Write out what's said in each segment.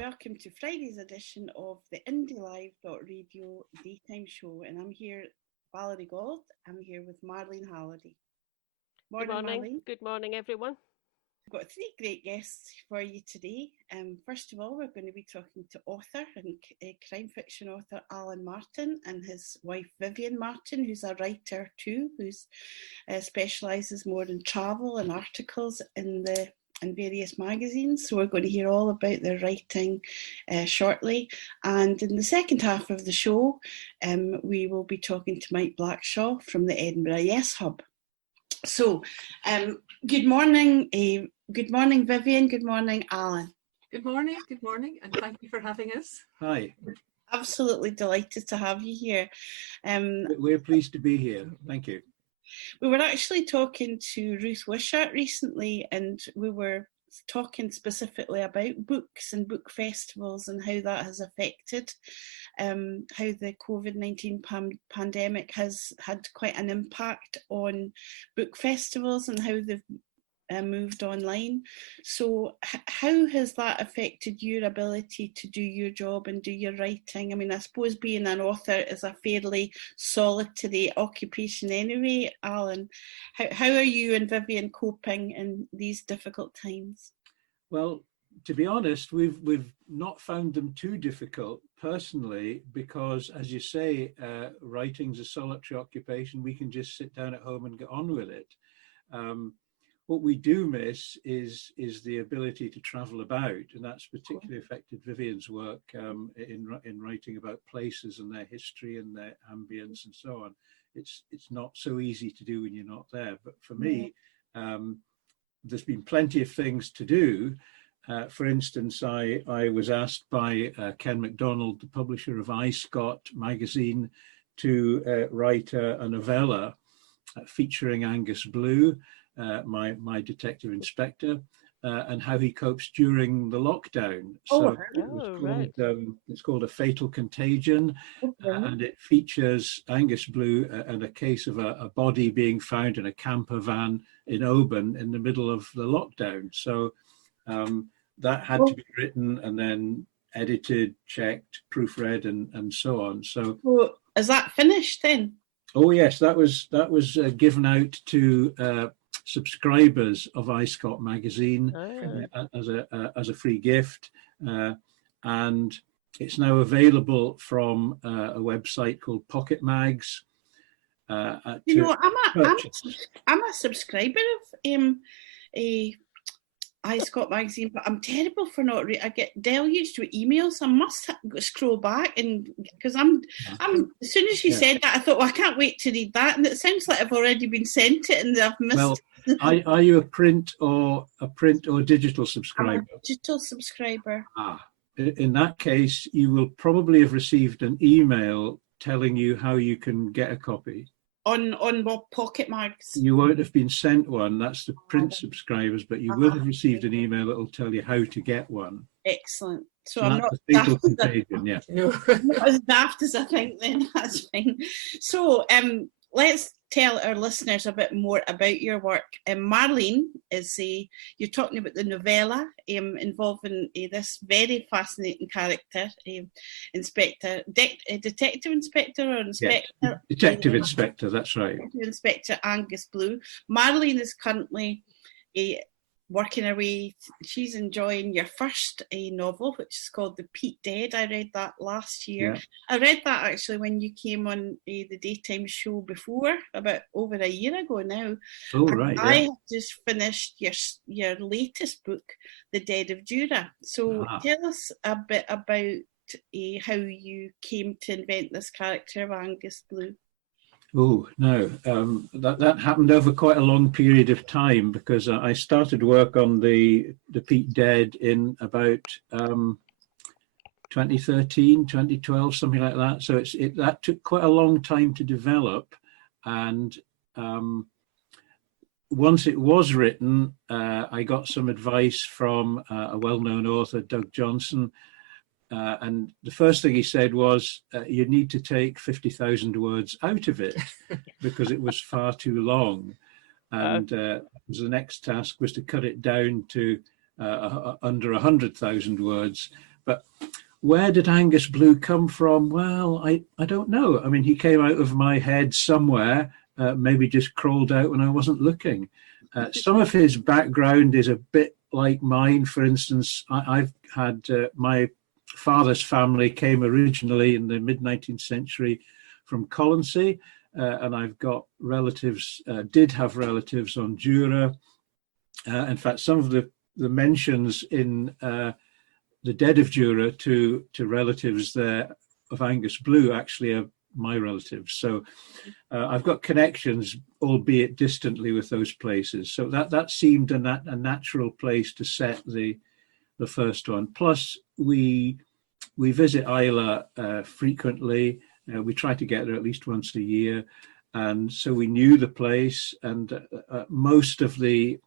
welcome to Friday's edition of the IndieLive.radio daytime show. And I'm here, Valerie Gold. I'm here with Marlene Halliday. Morning, good morning. Marlene. Good morning, everyone. We've got three great guests for you today. First of all, we're going to be talking to author and crime fiction author Allan Martin and his wife Vivian Martin, who's a writer too, who specialises more in travel and articles in various magazines. So we're going to hear all about their writing shortly. And in the second half of the show, we will be talking to Mike Blackshaw from the Edinburgh Yes Hub. So, good morning, Vivian. Good morning, Allan. Good morning, and thank you for having us. Hi. Absolutely delighted to have you here. We're pleased to be here. Thank you. We were actually talking to Ruth Wishart recently, and we were talking specifically about books and book festivals and how that has affected how the COVID-19 pandemic has had quite an impact on book festivals and how they've moved online. So how has that affected your ability to do your job and do your writing? I mean, I suppose being an author is a fairly solitary occupation anyway, Allan. How are you and Vivian coping in these difficult times? Well, to be honest, we've not found them too difficult personally, because as you say, writing's a solitary occupation. We can just sit down at home and get on with it. What we do miss is the ability to travel about, and that's particularly affected Vivian's work in writing about places and their history and their ambience and so on. It's not so easy to do when you're not there. But for me, there's been plenty of things to do. For instance, I was asked by Ken MacDonald, the publisher of I, Scott magazine, to write a novella featuring Angus Blue, my detective inspector, and how he copes during the lockdown. So it's called A Fatal Contagion, and it features Angus Blue and a case of a body being found in a camper van in Oban in the middle of the lockdown. So that had to be written and then edited, checked, proofread, and so on. So is that finished then? Oh yes, that was given out to subscribers of iScott magazine as a free gift, and it's now available from a website called Pocket Mags. I'm a subscriber of iScott magazine, but I'm terrible for not. I get deluged with emails. I must scroll back, and because I'm. As soon as you said that, I thought, well, I can't wait to read that, and it sounds like I've already been sent it, and I've missed. Well, are you a print or digital subscriber? I'm a digital subscriber. In that case, you will probably have received an email telling you how you can get a copy. On Pocket Mags. You won't have been sent one. That's the print subscribers, but you will have received an email that will tell you how to get one. Excellent. So I'm not daft as daft as I think then. That's fine. So let's tell our listeners a bit more about your work. Marlene, you're talking about the novella involving this very fascinating character, detective inspector or inspector? Yes. Detective inspector, that's right. Detective Inspector Angus Blue. Marlene is currently working her way. She's enjoying your first novel, which is called The Peat Dead. I read that last year. Yeah. I read that actually when you came on the daytime show before, about over a year ago now. Oh, right. I have just finished your latest book, The Dead of Jura. So tell us a bit about how you came to invent this character of Angus Blue. Oh, no, that happened over quite a long period of time, because I started work on the Peat Dead in about 2013, 2012, something like that. So that took quite a long time to develop. And once it was written, I got some advice from a well-known author, Doug Johnson. And the first thing he said was, you need to take 50,000 words out of it because it was far too long. And the next task was to cut it down to under 100,000 words. But where did Angus Blue come from? Well, I don't know. I mean, he came out of my head somewhere, maybe just crawled out when I wasn't looking. Some of his background is a bit like mine. For instance, I've had my father's family came originally in the mid-19th century from Colonsay, and I've got relatives, did have relatives on Jura. In fact, some of the mentions in the Dead of Jura to relatives there of Angus Blue actually are my relatives. So I've got connections, albeit distantly, with those places. So that seemed a natural place to set the first one. Plus, we visit Islay frequently. We try to get there at least once a year, and so we knew the place, and most of the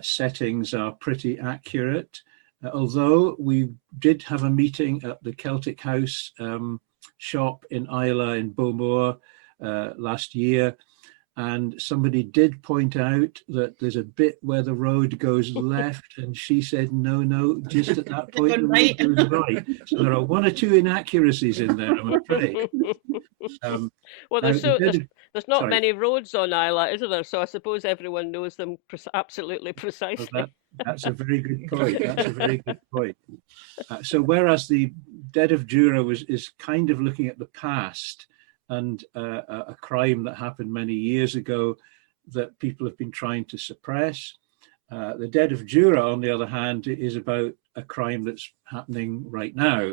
settings are pretty accurate. Although we did have a meeting at the Celtic House shop in Islay in Beaumore last year, and somebody did point out that there's a bit where the road goes left, and she said, no, just at that point the road goes right. So there are one or two inaccuracies in there, I'm afraid. Well, there's not many roads on Islay, is there? So I suppose everyone knows them absolutely precisely. Well, that's a very good point. That's a very good point. So whereas the Dead of Jura is kind of looking at the past and a crime that happened many years ago that people have been trying to suppress, the Dead of Jura, on the other hand, is about a crime that's happening right now,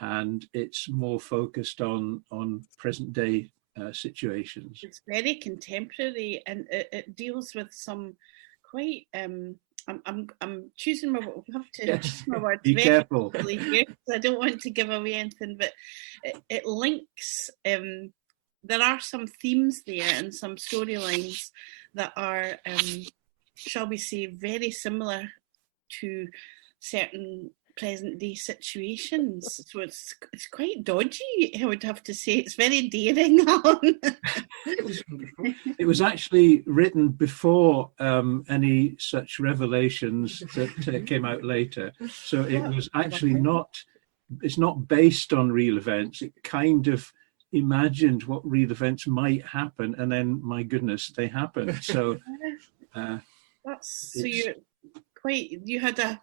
and it's more focused on present day situations. It's very contemporary, and it deals with some quite. I'm choosing my choose my words. Be very careful. Here, I don't want to give away anything, but it links. There are some themes there and some storylines that are, shall we say, very similar to certain present day situations. So it's quite dodgy, I would have to say. It's very daring, Alan. It was actually written before any such revelations that came out later. So it was actually it's not based on real events. It kind of imagined what real events might happen, and then, my goodness, they happened. So you had a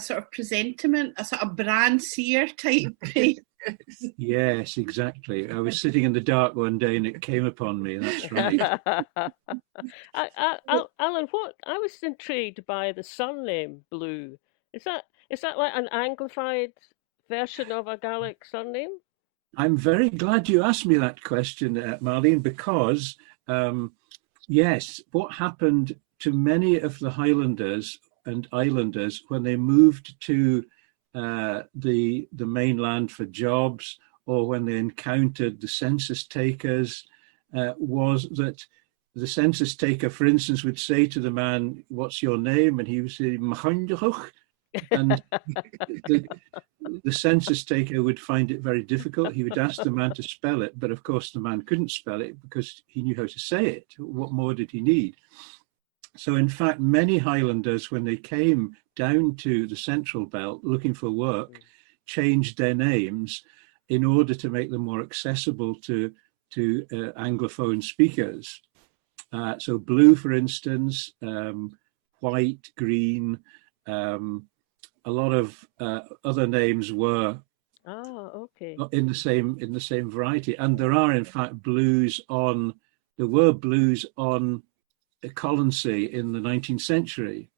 sort of presentiment, a sort of brand seer type. Yes, exactly. I was sitting in the dark one day and it came upon me. That's right. Alan, I was intrigued by the surname Blue. Is that like an anglified version of a Gaelic surname? I'm very glad you asked me that question, Marlene, because yes, what happened to many of the Highlanders and Islanders when they moved to the mainland for jobs, or when they encountered the census takers, was that the census taker, for instance, would say to the man, "What's your name?" And he would say, "Machanduch." And the census taker would find it very difficult. He would ask the man to spell it, but of course the man couldn't spell it because he knew how to say it. What more did he need? So in fact, many Highlanders, when they came down to the Central Belt looking for work, changed their names in order to make them more accessible to Anglophone speakers. So Blue, for instance, white, green, a lot of other names were in the same variety. And there are, in fact, there were blues on Colonsay in the 19th century.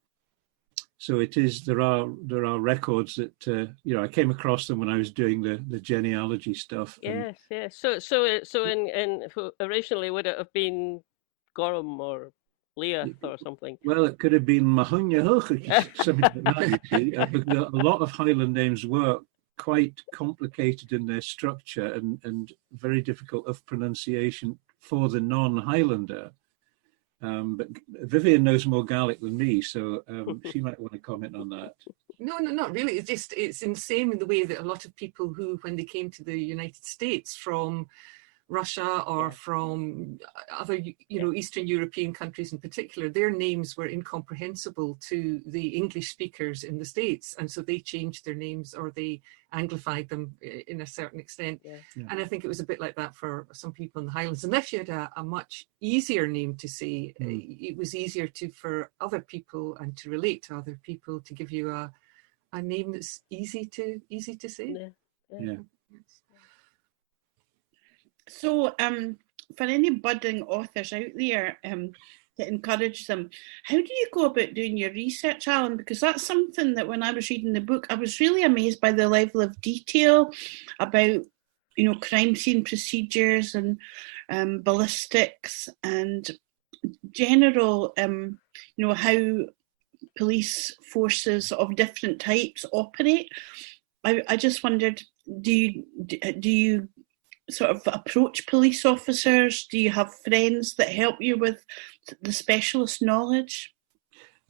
So there are records that I came across them when I was doing the genealogy stuff. Yes. So in originally would it have been Gorham or Leah or something? Well, it could have been Mahunya Hoch, something like that, you see, because a lot of Highland names were quite complicated in their structure and very difficult of pronunciation for the non-Highlander. But Vivian knows more Gaelic than me, so she might want to comment on that. No, not really. It's the same in the way that a lot of people who, when they came to the United States from Russia or from other, Eastern European countries in particular, their names were incomprehensible to the English speakers in the States. And so they changed their names, or they Anglified them in a certain extent. And I think it was a bit like that for some people in the Highlands. And if you had a much easier name to say, it was easier for other people and to relate to other people, to give you a name that's easy to say. Yeah. So, for any budding authors out there, to encourage them, how do you go about doing your research, Allan? Because that's something that when I was reading the book, I was really amazed by the level of detail about, crime scene procedures and ballistics and general, how police forces of different types operate. I just wondered, do you sort of approach police officers? Do you have friends that help you with the specialist knowledge?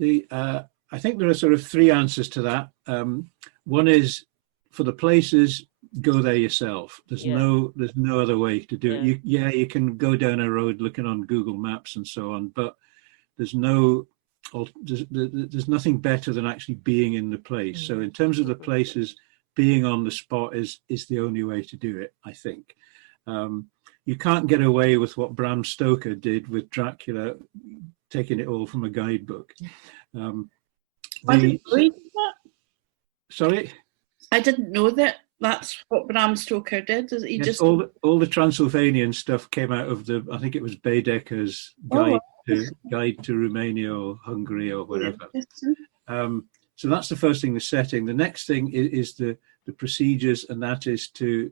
I think there are sort of three answers to that. One is, for the places, go there yourself. There's no other way to do it. You can go down a road looking on Google Maps and so on, but there's nothing better than actually being in the place. So in terms of the places, being on the spot is the only way to do it, I think. You can't get away with what Bram Stoker did with Dracula, taking it all from a guidebook. I didn't know that. Sorry? I didn't know that that's what Bram Stoker did. He just all the Transylvanian stuff came out of I think it was Baedeker's guide to Romania or Hungary or whatever. So that's the first thing, the setting. The next thing is the procedures, and that is to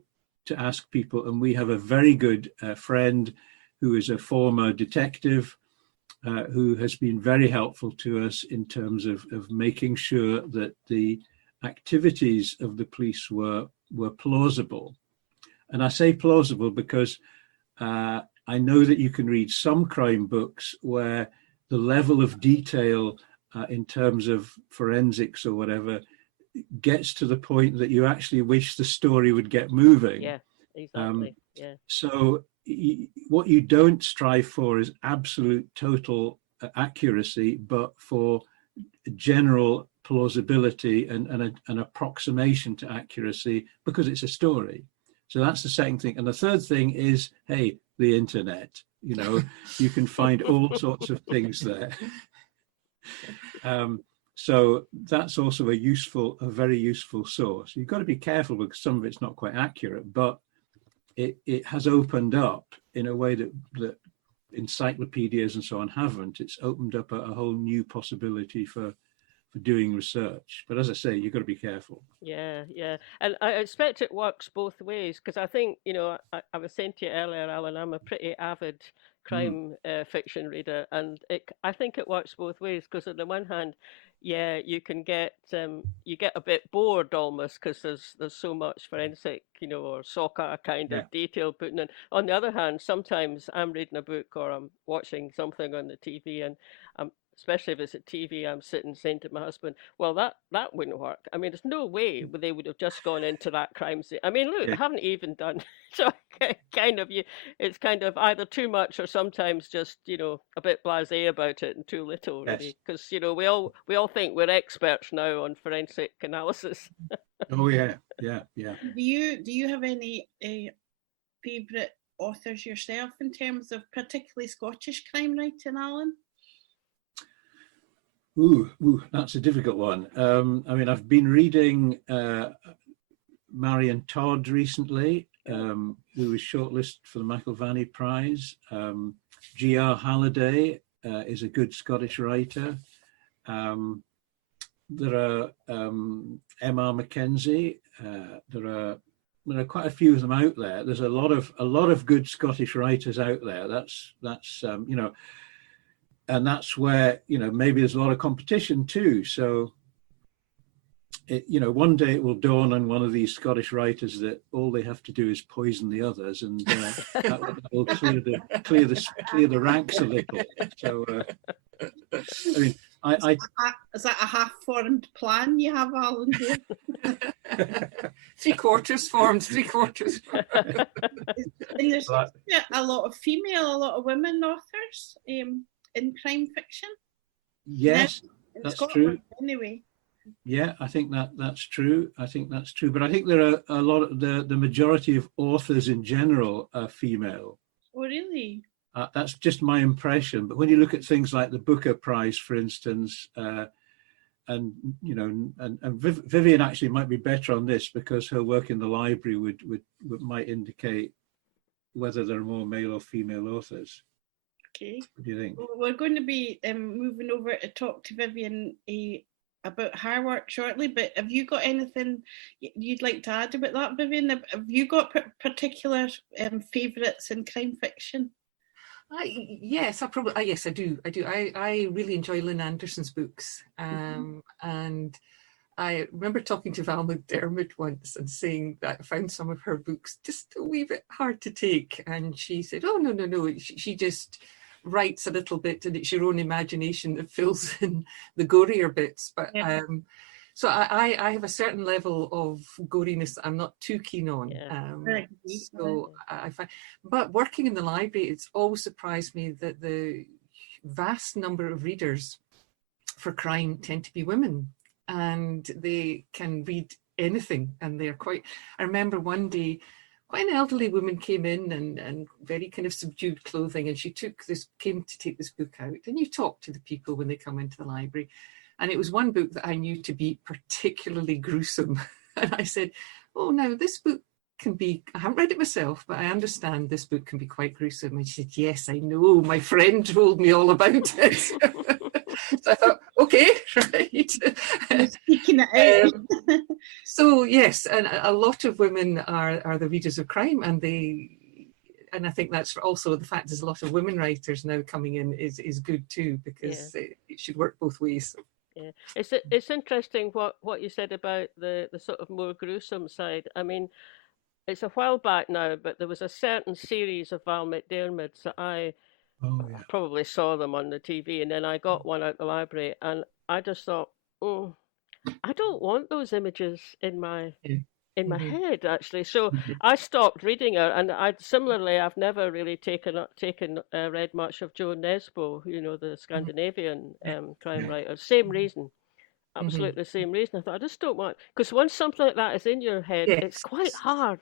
ask people. And we have a very good friend who is a former detective who has been very helpful to us in terms of making sure that the activities of the police were plausible. And I say plausible because I know that you can read some crime books where the level of detail in terms of forensics or whatever gets to the point that you actually wish the story would get moving. Yeah, exactly. So what you don't strive for is absolute total accuracy, but for general plausibility and an approximation to accuracy, because it's a story. So that's the second thing. And the third thing is, hey, the internet. You can find all sorts of things there. So that's also a very useful source. You've got to be careful because some of it's not quite accurate, but it has opened up in a way that encyclopedias and so on haven't. It's opened up a whole new possibility for doing research. But as I say, you've got to be careful. Yeah. And I expect it works both ways, because I think, I was saying to you earlier, Allan, I'm a pretty avid crime fiction reader, and I think it works both ways, because on the one hand, you can get you get a bit bored almost, because there's so much forensic, or SOCA kind of detail putting in. On the other hand, sometimes I'm reading a book or I'm watching something on the TV, and especially if it's at TV, I'm sitting saying to my husband, well, that wouldn't work. I mean, there's no way they would have just gone into that crime scene. I mean, look, they haven't even done. So it's kind of either too much or sometimes just, a bit blasé about it and too little, really. Because, we all think we're experts now on forensic analysis. Oh, yeah. Do you have any favourite authors yourself in terms of particularly Scottish crime writing, Allan? Ooh, that's a difficult one. I mean, I've been reading Marion Todd recently, who was shortlisted for the McIlvanney Prize. G.R. Halliday is a good Scottish writer. There are M.R. Mackenzie. There are quite a few of them out there. There's a lot of good Scottish writers out there. That's and that's where, maybe there's a lot of competition too. So, one day it will dawn on one of these Scottish writers that all they have to do is poison the others, and that will clear the ranks a little. So, I mean, is that a half-formed plan you have, Allan? Three quarters formed. And there's But- a lot of women authors in crime fiction. Yes, In that's Scotland, true. anyway. Yeah, I think that's true. I think that's true. But I think there are a lot of the majority of authors in general are female. Oh, really? That's just my impression. But when you look at things like the Booker Prize, for instance, and you know, and Vivian actually might be better on this because her work in the library would might indicate whether there are more male or female authors. Okay. What do you think? Well, we're going to be moving over to talk to Vivian about her work shortly, but have you got anything you'd like to add about that, Vivian? Have you got particular favourites in crime fiction? Yes, I do. I really enjoy Lynn Anderson's books, and I remember talking to Val McDermid once and saying that I found some of her books just a wee bit hard to take, and she said, "Oh no, she just writes a little bit, and it's your own imagination that fills in the gorier bits." But Yeah. so I have a certain level of goriness that I'm not too keen on. Right. So I find, but working in the library, it's always surprised me that the vast number of readers for crime tend to be women, and they can read anything, and they're quite. I remember one day, quite an elderly woman came in and very kind of subdued clothing, and she came to take this book out, and you talk to the people when they come into the library. And it was one book that I knew to be particularly gruesome. And I said, "Oh, now this book can be, I haven't read it myself, but I understand this book can be quite gruesome." And she said, "Yes, I know. My friend told me all about it." So I thought, okay, right. Speaking it out. So yes, and a lot of women are the readers of crime, and I think that's also the fact there's a lot of women writers now coming in is good too, because it should work both ways. Yeah, it's interesting what you said about the sort of more gruesome side. I mean, it's a while back now, but there was a certain series of Val McDermid's that I probably saw them on the TV, and then I got one out the library, and I just thought, I don't want those images in my head, actually. So I stopped reading her, and I've never really read much of Jo Nesbø, the Scandinavian crime writer. Same reason, absolutely same reason. I thought, I just don't want, because once something like that is in your head, it's quite hard.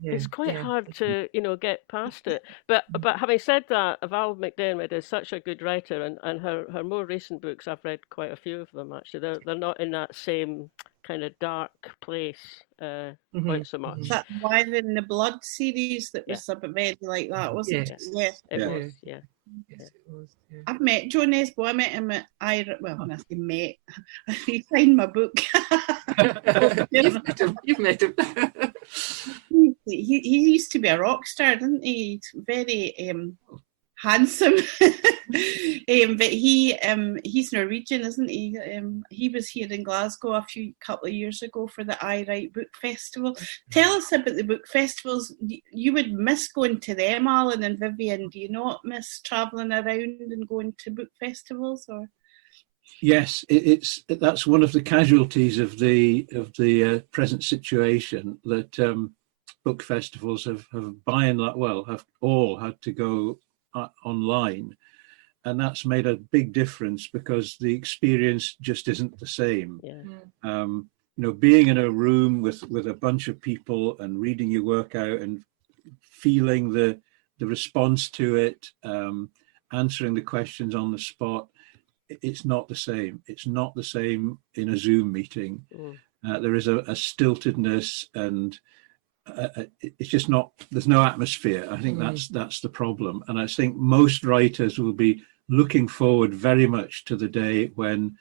It's quite hard to, get past it. But having said that, Val McDermid is such a good writer, and her more recent books, I've read quite a few of them actually. They're not in that same kind of dark place quite so much. That Wine in the Blood series that was a bit very like that, wasn't it? Yeah. It was, yeah. Yes, it was, yeah. I've met Jo Nesbø. I met him at when I say met, he signed my book. You've met him. He used to be a rock star, didn't he? He's very handsome. But he's Norwegian, isn't he? He was here in Glasgow a couple of years ago for the I Write Book Festival. Tell us about the book festivals. You would miss going to them, Allan and Vivian. Do you not miss travelling around and going to book festivals? Or yes, that's one of the casualties of the present situation, that book festivals have by and large, have all had to go online, and that's made a big difference because the experience just isn't the same. Being in a room with a bunch of people and reading your work out and feeling the response to it, answering the questions on the spot, it's not the same. It's not the same in a Zoom meeting. There is a stiltedness, and it's just not, there's no atmosphere. I think that's the problem. And I think most writers will be looking forward very much to the day when,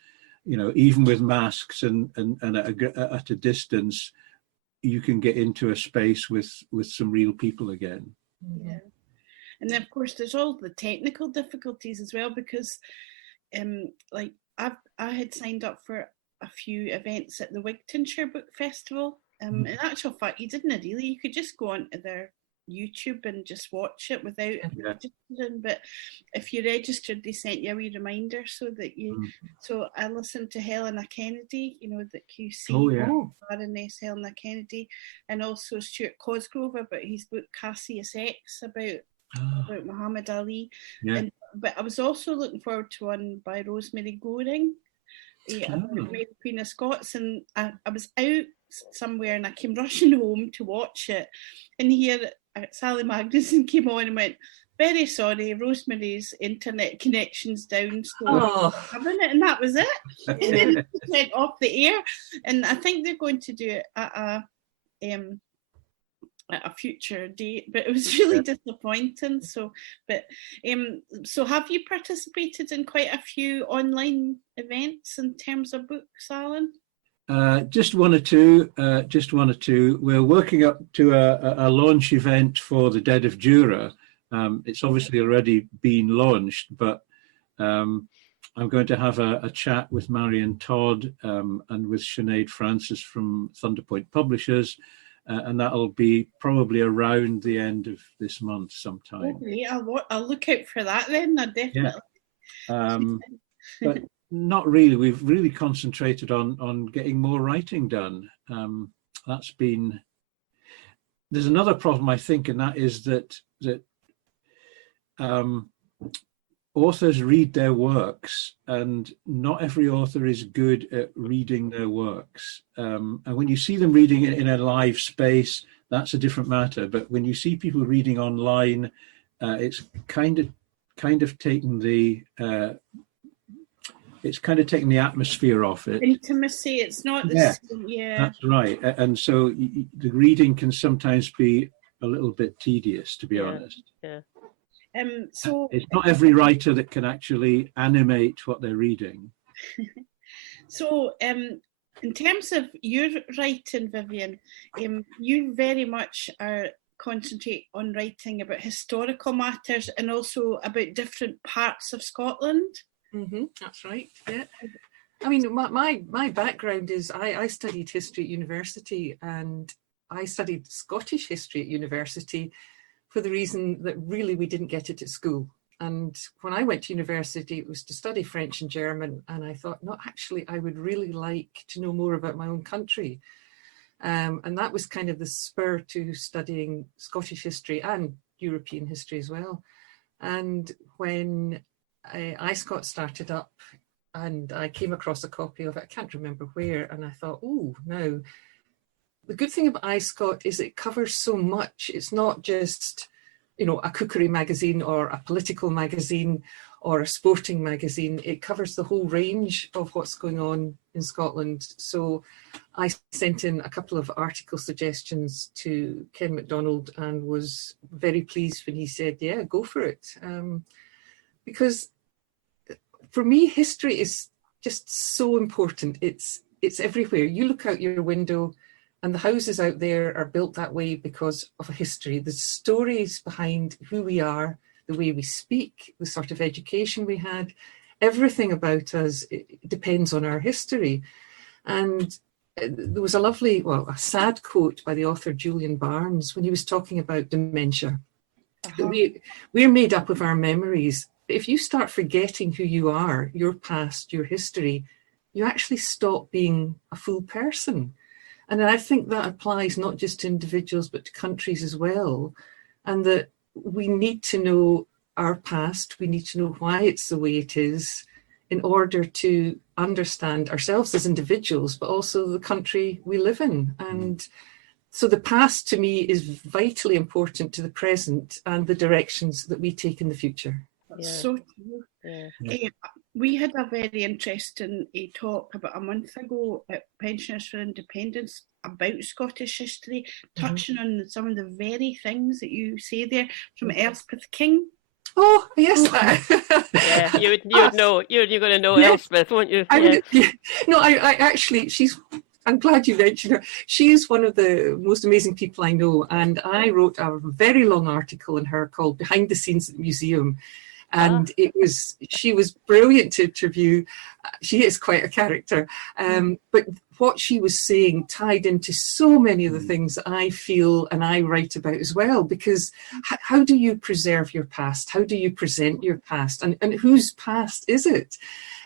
even with masks and at a distance, you can get into a space with some real people again. Yeah. And then of course there's all the technical difficulties as well, because like I had signed up for a few events at the Wigtonshire Book Festival. In actual fact, you didn't really. You could just go onto their YouTube and just watch it without registering. But if you registered, they sent you a wee reminder so that you. So I listened to Helena Kennedy, you know, the QC Baroness Helena Kennedy, and also Stuart Cosgrove about his book Cassius X about Muhammad Ali. But I was also looking forward to one by Rosemary Goring about Mary Queen of Scots, and I was out somewhere and I came rushing home to watch it, and here Sally Magnuson came on and went, very sorry, Rosemary's internet connection's down, so I'm having it, and that was it. And then it went off the air, and I think they're going to do it at a future date, but it was really disappointing. So have you participated in quite a few online events in terms of books, Alan? Just one or two. We're working up to a launch event for The Dead of Jura. It's obviously already been launched, but I'm going to have a chat with Marion Todd and with Sinead Francis from Thunderpoint Publishers, and that'll be probably around the end of this month sometime. Okay, I'll look out for that then. I definitely. But not really. We've really concentrated on getting more writing done. There's another problem, I think, and that is that authors read their works, and not every author is good at reading their works. And when you see them reading it in a live space, that's a different matter. But when you see people reading online, it's kind of taken the atmosphere off it. Intimacy, it's not the same. Yeah, that's right. And so the reading can sometimes be a little bit tedious, to be honest. Yeah. So it's not every writer that can actually animate what they're reading. So in terms of your writing, Vivian, you very much concentrate on writing about historical matters and also about different parts of Scotland. That's right. Yeah. I mean, my background is I studied history at university, and I studied Scottish history at university for the reason that really we didn't get it at school. And when I went to university, it was to study French and German. And I thought, no, actually, I would really like to know more about my own country. And that was kind of the spur to studying Scottish history and European history as well. And when iScot started up and I came across a copy of it, I can't remember where, and I thought, oh, no. The good thing about iScot is it covers so much. It's not just, a cookery magazine or a political magazine or a sporting magazine. It covers the whole range of what's going on in Scotland. So I sent in a couple of article suggestions to Ken MacDonald and was very pleased when he said, yeah, go for it. Because for me, history is just so important. It's everywhere. You look out your window, and the houses out there are built that way because of a history. The stories behind who we are, the way we speak, the sort of education we had, everything about us depends on our history. And there was a sad quote by the author Julian Barnes when he was talking about dementia. We're made up of our memories. If you start forgetting who you are, your past, your history, you actually stop being a full person. And I think that applies not just to individuals, but to countries as well. And that we need to know our past. We need to know why it's the way it is in order to understand ourselves as individuals, but also the country we live in. And so the past to me is vitally important to the present and the directions that we take in the future. So true. We had a very interesting talk about a month ago at Pensioners for Independence about Scottish history, touching on some of the very things that you say there from Elspeth King. Oh, yes. Yeah, you would know. You're going to know Elspeth, won't you? No, I actually, I'm glad you mentioned her. She is one of the most amazing people I know. And I wrote a very long article in her called Behind the Scenes at the Museum. And she was brilliant to interview. She is quite a character. But what she was saying tied into so many of the things that I feel and I write about as well, because how do you preserve your past? How do you present your past? And whose past is it?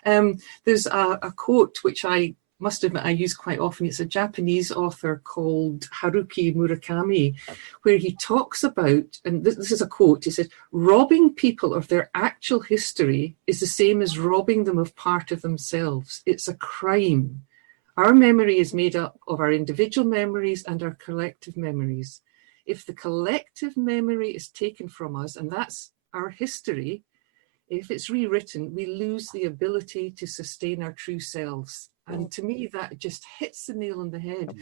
There's a quote which I must admit I use quite often. It's a Japanese author called Haruki Murakami, where he talks about, and this is a quote, he said, robbing people of their actual history is the same as robbing them of part of themselves. It's a crime. Our memory is made up of our individual memories and our collective memories. If the collective memory is taken from us, and that's our history, if it's rewritten, we lose the ability to sustain our true selves. And to me, that just hits the nail on the head.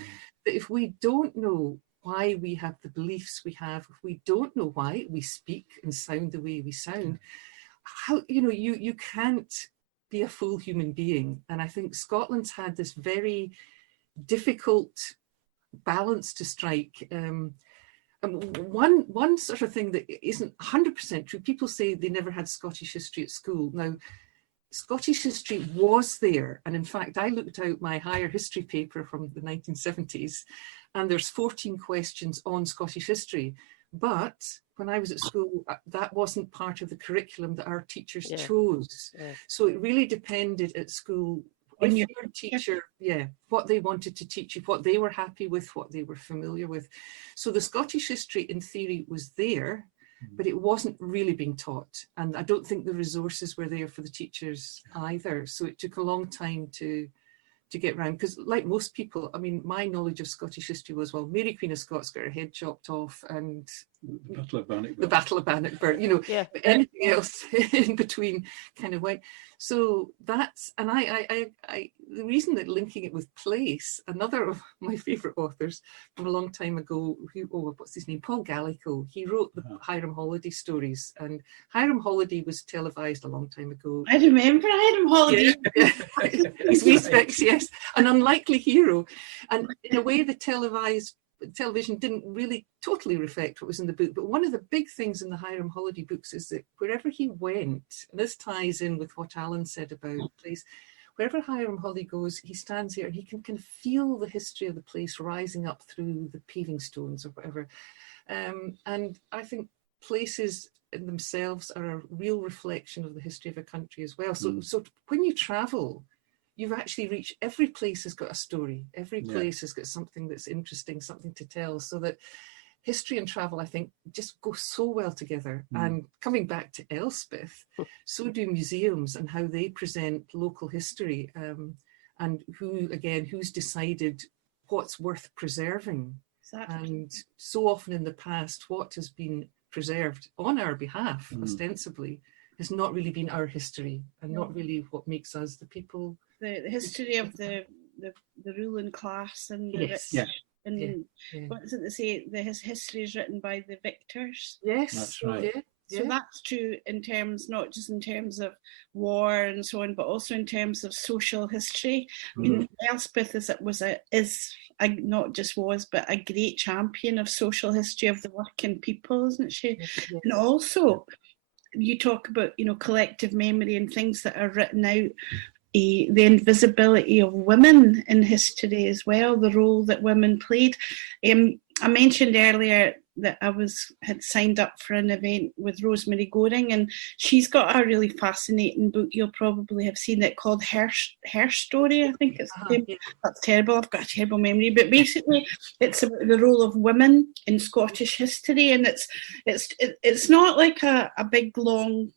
That if we don't know why we have the beliefs we have, if we don't know why we speak and sound the way we sound, how, you can't be a full human being. And I think Scotland's had this very difficult balance to strike. One sort of thing that isn't 100% true, people say they never had Scottish history at school. Now, Scottish history was there. And in fact, I looked out my higher history paper from the 1970s, and there's 14 questions on Scottish history. But when I was at school, that wasn't part of the curriculum that our teachers chose. So it really depended at school, if your teacher, what they wanted to teach you, what they were happy with, what they were familiar with. So the Scottish history in theory was there, but it wasn't really being taught. And I don't think the resources were there for the teachers either. So it took a long time to get round, because like most people, I mean, my knowledge of Scottish history was, well, Mary Queen of Scots got her head chopped off, and the Battle of Bannockburn, but anything else in between kind of went. So that's, and I the reason that linking it with place, another of my favourite authors from a long time ago, what's his name? Paul Gallico. He wrote the Hiram Holiday stories, and Hiram Holiday was televised a long time ago. I remember Hiram Holiday. His wee specs, yes, an unlikely hero. And in a way, the television didn't really totally reflect what was in the book. But one of the big things in the Hiram Holiday books is that wherever he went, and this ties in with what Allan said about place, wherever Hiram Holiday goes, he stands here and he can feel the history of the place rising up through the paving stones or whatever. And I think places in themselves are a real reflection of the history of a country as well. So when you travel, you've actually reached, every place has got a story. Every place has got something that's interesting, something to tell. So that history and travel, I think, just go so well together. And coming back to Elspeth, so do museums and how they present local history, and who's decided what's worth preserving. Exactly. And so often in the past, what has been preserved on our behalf, ostensibly, has not really been our history, and not really what makes us the people. The history of the ruling class and the rich. And what is it they say? His history is written by the victors. Yes, that's right. So that's true in terms, not just in terms of war and so on, but also in terms of social history. I mean, Elspeth is not just was, but a great champion of social history of the working people, isn't she? And also, you talk about, collective memory and things that are written out. The invisibility of women in history as well, the role that women played. I mentioned earlier that I had signed up for an event with Rosemary Goring, and she's got a really fascinating book you'll probably have seen it called Her Story, I think it's That's terrible, I've got a terrible memory, but basically it's about the role of women in Scottish history, and it's not like a big long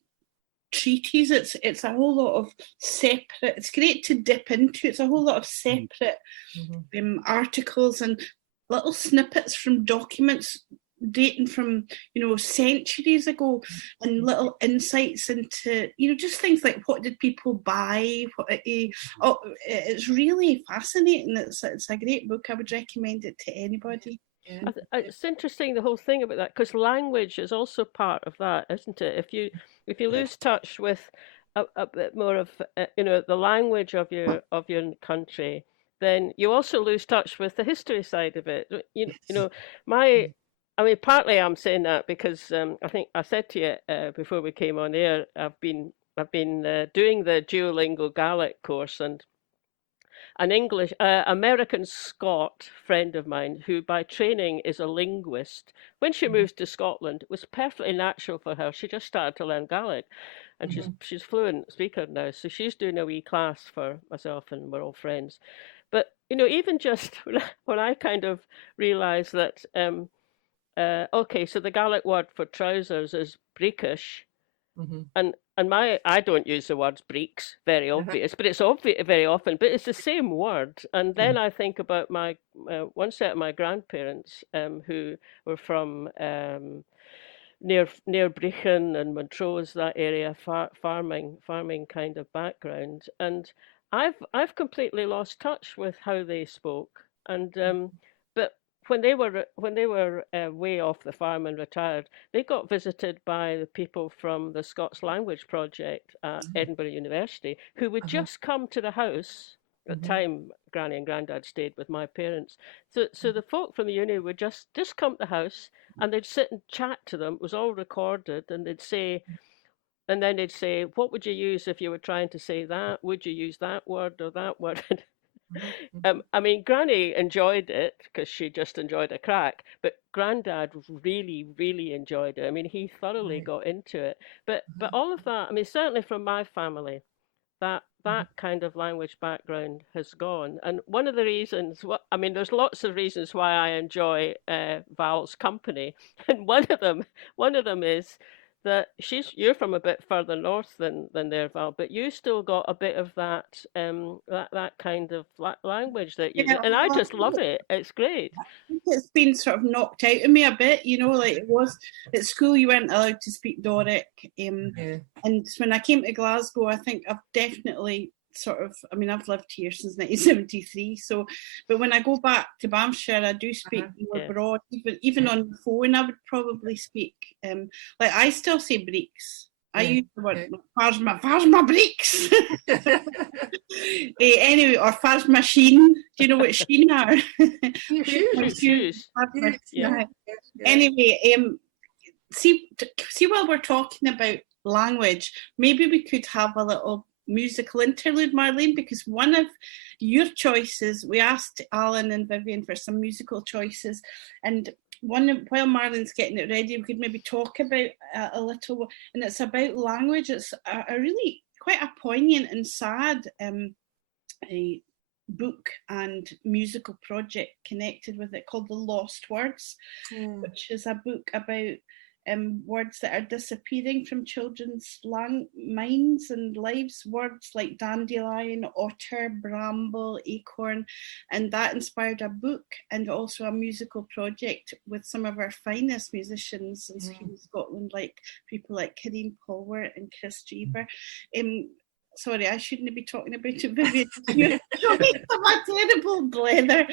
treatise. It's a whole lot of separate, it's great to dip into, it's a whole lot of separate articles and little snippets from documents dating from centuries ago, and little insights into just things like what did people buy, it's really fascinating. It's a great book. I would recommend it to anybody. It's interesting, the whole thing about that, because language is also part of that, isn't it? If you lose touch with a bit more of the language of your country, then you also lose touch with the history side of it. My I mean, partly I'm saying that because I think I said to you before we came on air, I've been doing the Duolingo Gaelic course, and an English American Scot friend of mine, who by training is a linguist, when she moved to Scotland, it was perfectly natural for her. She just started to learn Gaelic, and she's fluent speaker now. So she's doing a wee class for myself, and we're all friends. But even just when I kind of realised that, okay, so the Gaelic word for trousers is breekish, and I don't use the words breeks, very obvious, but it's obvious very often, but it's the same word. And then I think about my one set of my grandparents who were from near Brechin and Montrose, that area, farming kind of background, and I've completely lost touch with how they spoke. And but when they were way off the farm and retired, they got visited by the people from the Scots Language Project at Edinburgh University, who would just come to the house. At the time, Granny and Grandad stayed with my parents. So the folk from the uni would just come to the house, and they'd sit and chat to them. It was all recorded, and then they'd say, what would you use if you were trying to say that? Would you use that word or that word? I mean, Granny enjoyed it because she just enjoyed a crack, but Grandad really, really enjoyed it. I mean, he thoroughly got into it. But all of that, I mean, certainly from my family, that kind of language background has gone. And one of the reasons, I mean, there's lots of reasons why I enjoy Val's company, and one of them is that you're from a bit further north than there, Val, but you still got a bit of that that kind of language that you, and I just love it. It's great. I think it's been sort of knocked out of me a bit, like it was at school. You weren't allowed to speak Doric, and when I came to Glasgow, I think I've definitely I've lived here since 1973, but when I go back to Banffshire, I do speak more broad. Even on the phone, I would probably speak like I still say breeks. I use the word "Where's my breeks?" Anyway, or "Where's my sheen?" Do you know what sheen are? Shoes. Anyway, see, while we're talking about language, maybe we could have a little musical interlude, Marlene, because one of your choices, we asked Allan and Vivian for some musical choices, and while Marlene's getting it ready, we could maybe talk about a little, and it's about language. It's a really quite a poignant and sad a book and musical project connected with it called The Lost Words, which is a book about words that are disappearing from children's minds and lives, words like dandelion, otter, bramble, acorn, and that inspired a book and also a musical project with some of our finest musicians in Scotland, like people like Karine Polwart and Chris Drever. Sorry, I shouldn't be talking about it, Vivian. You're a terrible blether.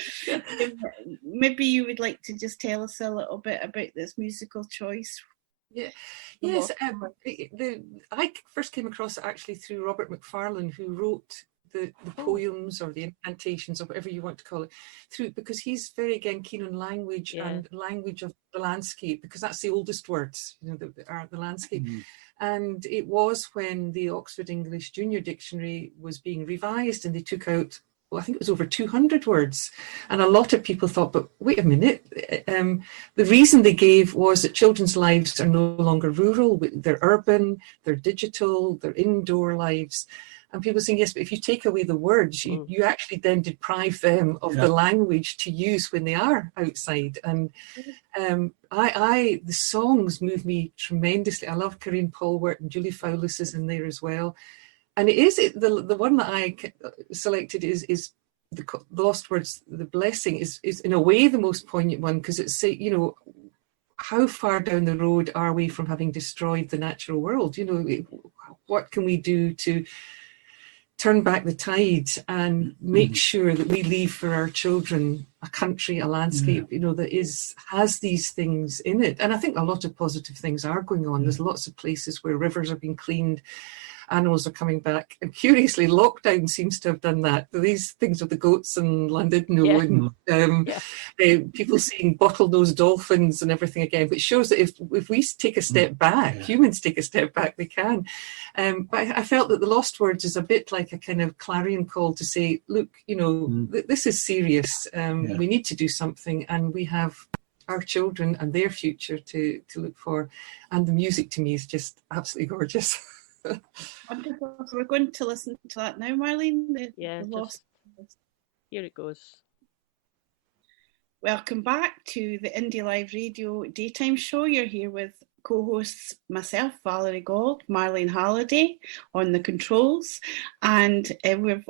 Maybe you would like to just tell us a little bit about this musical choice. Yes. I first came across it actually through Robert Macfarlane, who wrote the poems or the incantations or whatever you want to call it, because he's very keen on language and language of the landscape, because that's the oldest words, that are the landscape. And it was when the Oxford English Junior Dictionary was being revised, and they took out, I think it was over 200 words. And a lot of people thought, but wait a minute, the reason they gave was that children's lives are no longer rural, they're urban, they're digital, they're indoor lives. And people saying, yes, but if you take away the words, you actually then deprive them of the language to use when they are outside. And the songs move me tremendously. I love Karine Polwart, and Julie Fowlis is in there as well. And it is the one that I selected is the Lost Words. The Blessing is in a way the most poignant one, because it's, how far down the road are we from having destroyed the natural world? What can we do to turn back the tide and make sure that we leave for our children a country, a landscape, that has these things in it. And I think a lot of positive things are going on. There's lots of places where rivers are being cleaned. animals are coming back. And curiously, lockdown seems to have done that. These things with the goats and Llandudno and people seeing bottlenose dolphins and everything again, which shows that if we take a step back, humans take a step back, they can. But I felt that the Lost Words is a bit like a kind of clarion call to say, look, this is serious. We need to do something, and we have our children and their future to look for. And the music to me is just absolutely gorgeous. Wonderful. So we're going to listen to that now, Marlene. The Lost. Here it goes. Welcome back to the Indie Live Radio Daytime Show. You're here with co-hosts myself, Valerie Gold, Marlene Halliday on the controls, and we're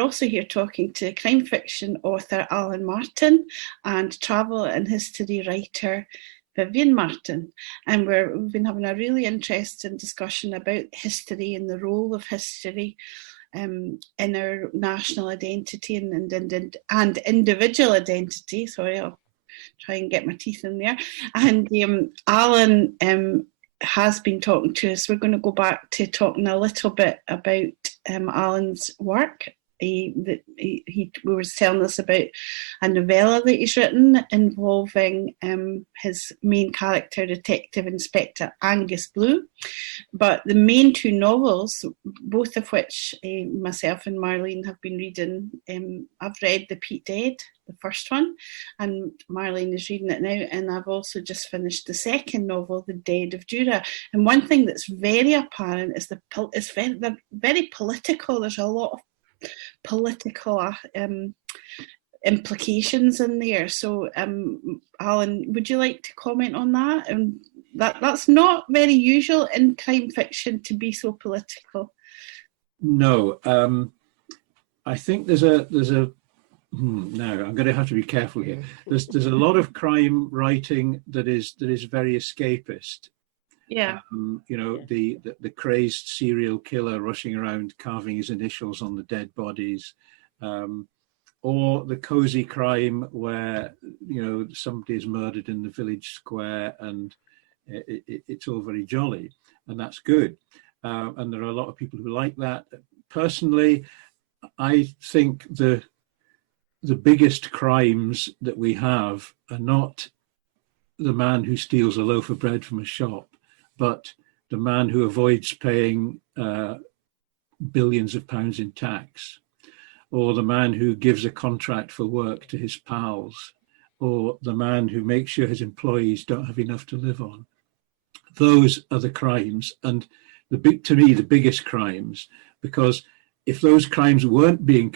also here talking to crime fiction author Allan Martin and travel and history writer Vivian Martin, and we've been having a really interesting discussion about history and the role of history in our national identity and individual identity. Sorry, I'll try and get my teeth in there. And Allan has been talking to us. We're going to go back to talking a little bit about Allan's work. He was telling us about a novella that he's written involving his main character, Detective Inspector Angus Blue. But the main two novels, both of which myself and Marlene have been reading, I've read The Peat Dead, the first one, and Marlene is reading it now, and I've also just finished the second novel, The Dead of Jura. And one thing that's very apparent is they're very political. There's a lot of political implications in there. So, Allan, would you like to comment on that? And that's not very usual in crime fiction to be so political. No, I think there's a. Now I'm going to have to be careful here. There's a lot of crime writing that is very escapist. Yeah. The crazed serial killer rushing around carving his initials on the dead bodies, or the cozy crime where somebody is murdered in the village square and it's all very jolly, and that's good. And there are a lot of people who like that. Personally, I think the biggest crimes that we have are not the man who steals a loaf of bread from a shop, but the man who avoids paying billions of pounds in tax, or the man who gives a contract for work to his pals, or the man who makes sure his employees don't have enough to live on. Those are the crimes, and to me, the biggest crimes, because if those crimes weren't being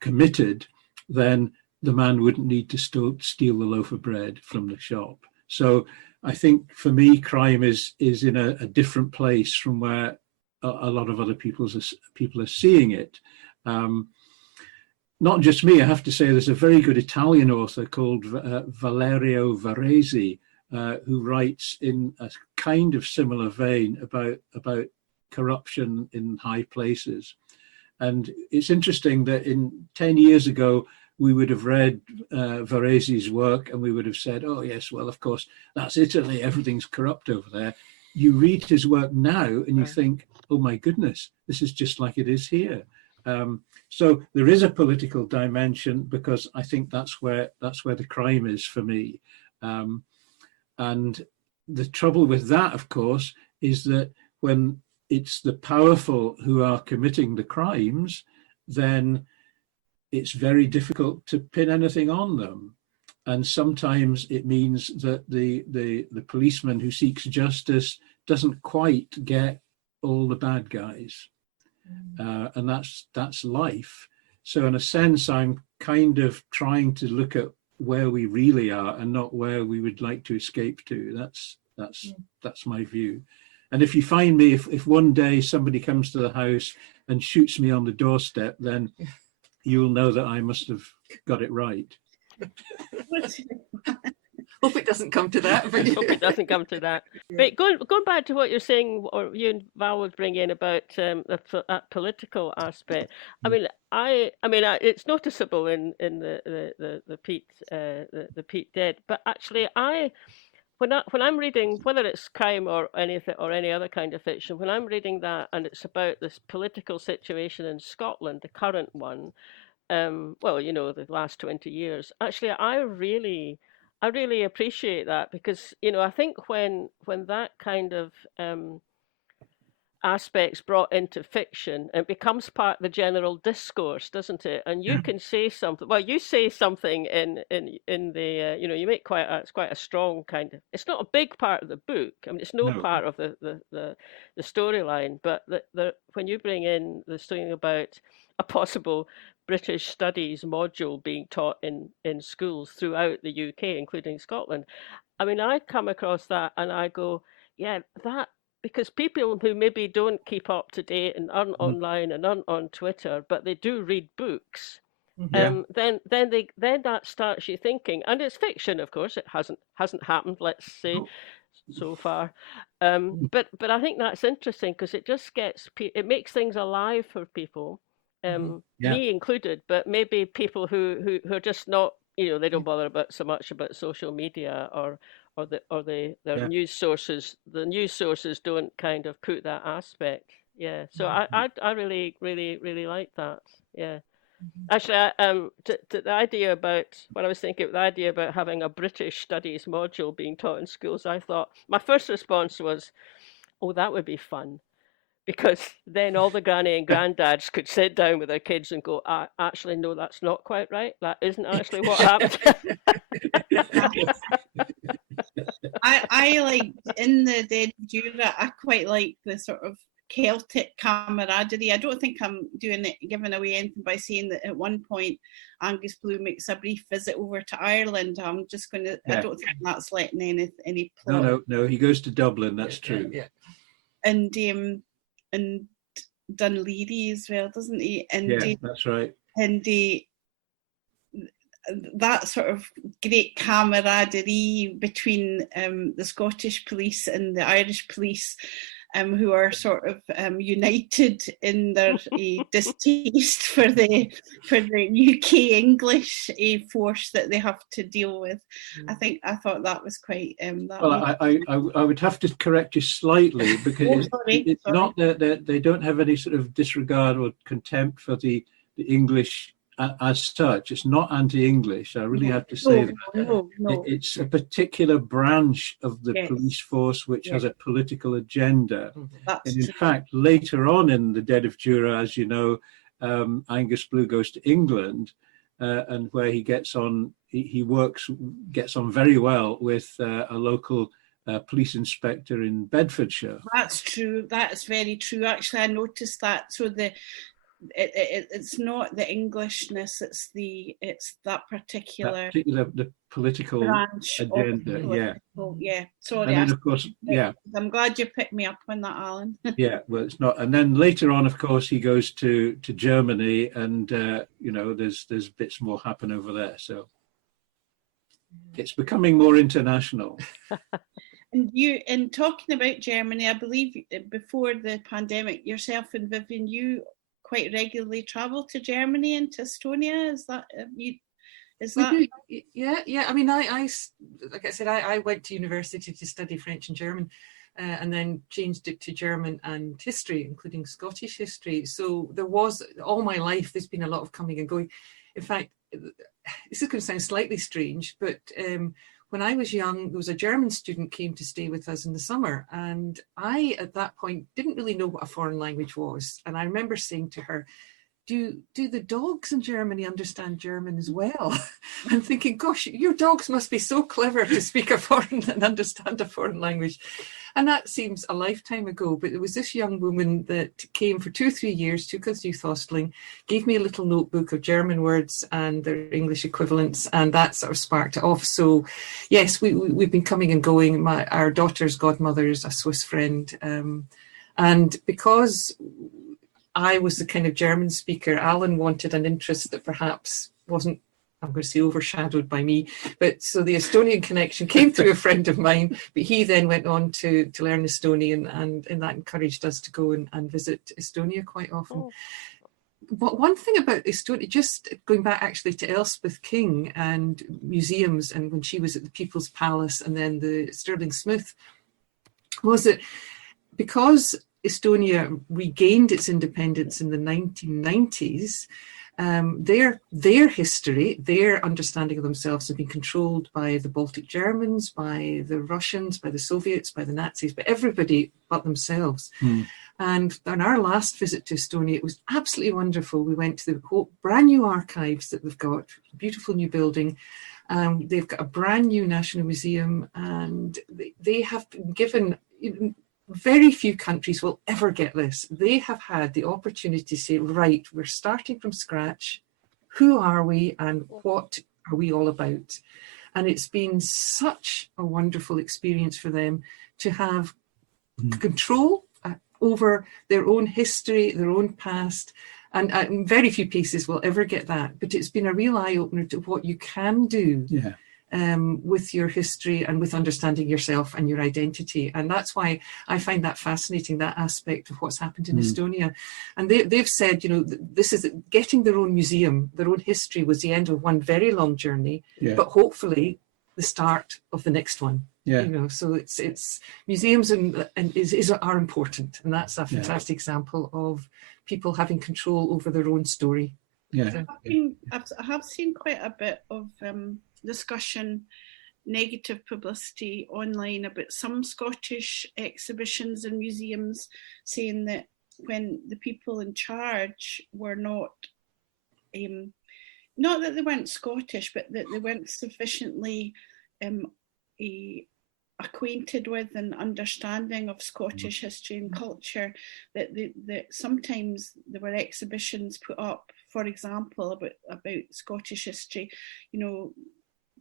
committed, then the man wouldn't need to steal the loaf of bread from the shop. So I think for me, crime is in a different place from where a lot of other people are seeing it. Not just me, I have to say, there's a very good Italian author called Valerio Varese, who writes in a kind of similar vein about corruption in high places. And it's interesting that 10 years ago, we would have read Varese's work and we would have said, oh yes, well, of course, that's Italy, everything's corrupt over there. You read his work now and you think, oh my goodness, this is just like it is here. So there is a political dimension, because I think that's where the crime is for me. And the trouble with that, of course, is that when it's the powerful who are committing the crimes, then it's very difficult to pin anything on them. And sometimes it means that the policeman who seeks justice doesn't quite get all the bad guys. And that's life. So in a sense, I'm kind of trying to look at where we really are and not where we would like to escape to. That's my view. And if you find me, if one day somebody comes to the house and shoots me on the doorstep, then you'll know that I must have got it right. Hope it doesn't come to that. Hope it doesn't come to that. But going back to what you're saying, or you and Val would bring in about that political aspect. I mean, it's noticeable in the Peat Dead, but actually, when I'm reading, whether it's crime or anything or any other kind of fiction, when I'm reading that and it's about this political situation in Scotland, the current one, well, you know, the last 20 years, actually, I really appreciate that, because, you know, I think when that kind of aspects brought into fiction, it becomes part of the general discourse, doesn't it? And you can say something. Well, you say something in the you know, you make it's quite a strong kind of. It's not a big part of the book. I mean, it's no part of the storyline. But when you bring in the story about a possible British studies module being taught in schools throughout the UK, including Scotland, I mean, I come across that and I go, yeah, that. Because people who maybe don't keep up to date and aren't online and aren't on Twitter, but they do read books, then that starts you thinking. And it's fiction, of course. It hasn't happened, let's say, so far. But I think that's interesting, because it just it makes things alive for people, me included. But maybe people who are just not, you know, they don't bother so much about social media or their news sources. The news sources don't kind of put that aspect. Yeah. So I really like that. Yeah. Actually, to the idea about when I was thinking of the idea about having a British studies module being taught in schools, I thought my first response was, oh, that would be fun. Because then all the granny and granddads could sit down with their kids and go, actually, no, that's not quite right. That isn't actually what happened. I like, in the Dead of Jura, I quite like the sort of Celtic camaraderie. I don't think I'm giving away anything by saying that at one point Angus Blue makes a brief visit over to Ireland. I'm just going to, I don't think that's letting any plot. No, he goes to Dublin, that's true. Yeah. And Dunleary as well, doesn't he? And that's right. And that sort of great camaraderie between the Scottish police and the Irish police, who are sort of united in their distaste for the UK English force that they have to deal with. I thought that was quite. I would have to correct you slightly, because it's not that they don't have any sort of disregard or contempt for the English as such. It's not anti-English. I really have to say that. No. It's a particular branch of the police force which has a political agenda. And in fact, later on in The Dead of Jura, as you know, Angus Blue goes to England, and where he gets on very well with a local police inspector in Bedfordshire. That's true. That is very true. Actually, I noticed that. So it's not the Englishness, it's that particular the political branch agenda. Sorry, and then, of course, I'm glad you picked me up on that, Alan. Well, it's not. And then later on, of course, he goes to Germany, and you know, there's bits more happen over there, so it's becoming more international. And you, in talking about Germany, I believe before the pandemic, yourself and Vivian, you quite regularly travel to Germany and to Estonia. Is that Yeah. I mean, I like I said, I went to university to study French and German, and then changed it to German and history, including Scottish history. So there was, all my life, there's been a lot of coming and going. In fact, this is going to sound slightly strange, but when I was young, there was a German student came to stay with us in the summer. And I, at that point, didn't really know what a foreign language was. And I remember saying to her, do the dogs in Germany understand German as well? I'm thinking, gosh, your dogs must be so clever to speak a foreign and understand a foreign language. And that seems a lifetime ago, but there was this young woman that came for 2-3 years, took us youth hosteling, gave me a little notebook of German words and their English equivalents, and that sort of sparked it off. So yes, we've been coming and going. Our daughter's godmother is a Swiss friend. And because I was the kind of German speaker, Alan wanted an interest that perhaps wasn't, I'm going to say, overshadowed by me. But so the Estonian connection came through a friend of mine, but he then went on to learn Estonian, and that encouraged us to go and visit Estonia quite often. one thing about Estonia, just going back actually to Elspeth King and museums, and when she was at the People's Palace and then the Stirling Smith, was that because Estonia regained its independence in the 1990s, their history, their understanding of themselves had been controlled by the Baltic Germans, by the Russians, by the Soviets, by the Nazis, by everybody but themselves. And on our last visit to Estonia, it was absolutely wonderful. We went to the brand new archives that they've got, beautiful new building. They've got a brand new National Museum, and they have been given, very few countries will ever get this. They have had the opportunity to say, right, we're starting from scratch. Who are we and what are we all about? And it's been such a wonderful experience for them to have control over their own history, their own past. And very few places will ever get that. But it's been a real eye-opener to what you can do with your history and with understanding yourself and your identity. And that's why I find that fascinating, that aspect of what's happened in Estonia. And they've said, this is getting their own museum, their own history was the end of one very long journey, but hopefully the start of the next one. So it's museums are important, and that's a fantastic example of people having control over their own story. I have seen quite a bit of discussion, negative publicity online about some Scottish exhibitions and museums, saying that when the people in charge were not that they weren't Scottish, but that they weren't sufficiently acquainted with and understanding of Scottish history and culture, that sometimes there were exhibitions put up, for example, about Scottish history,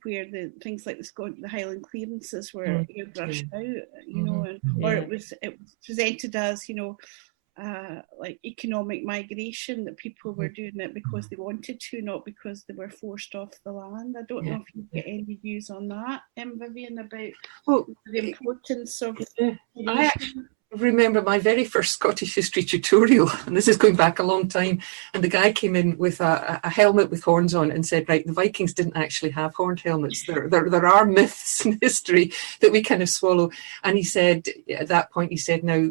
where the things like the Highland clearances were brushed out, or it was presented as, like economic migration, that people were doing it because they wanted to, not because they were forced off the land. I don't know if you get any views on that, Vivian, about the importance of I remember my very first Scottish history tutorial, and this is going back a long time, and the guy came in with a helmet with horns on and said, right, the Vikings didn't actually have horned helmets. There are myths in history that we kind of swallow. And he said, at that point, now,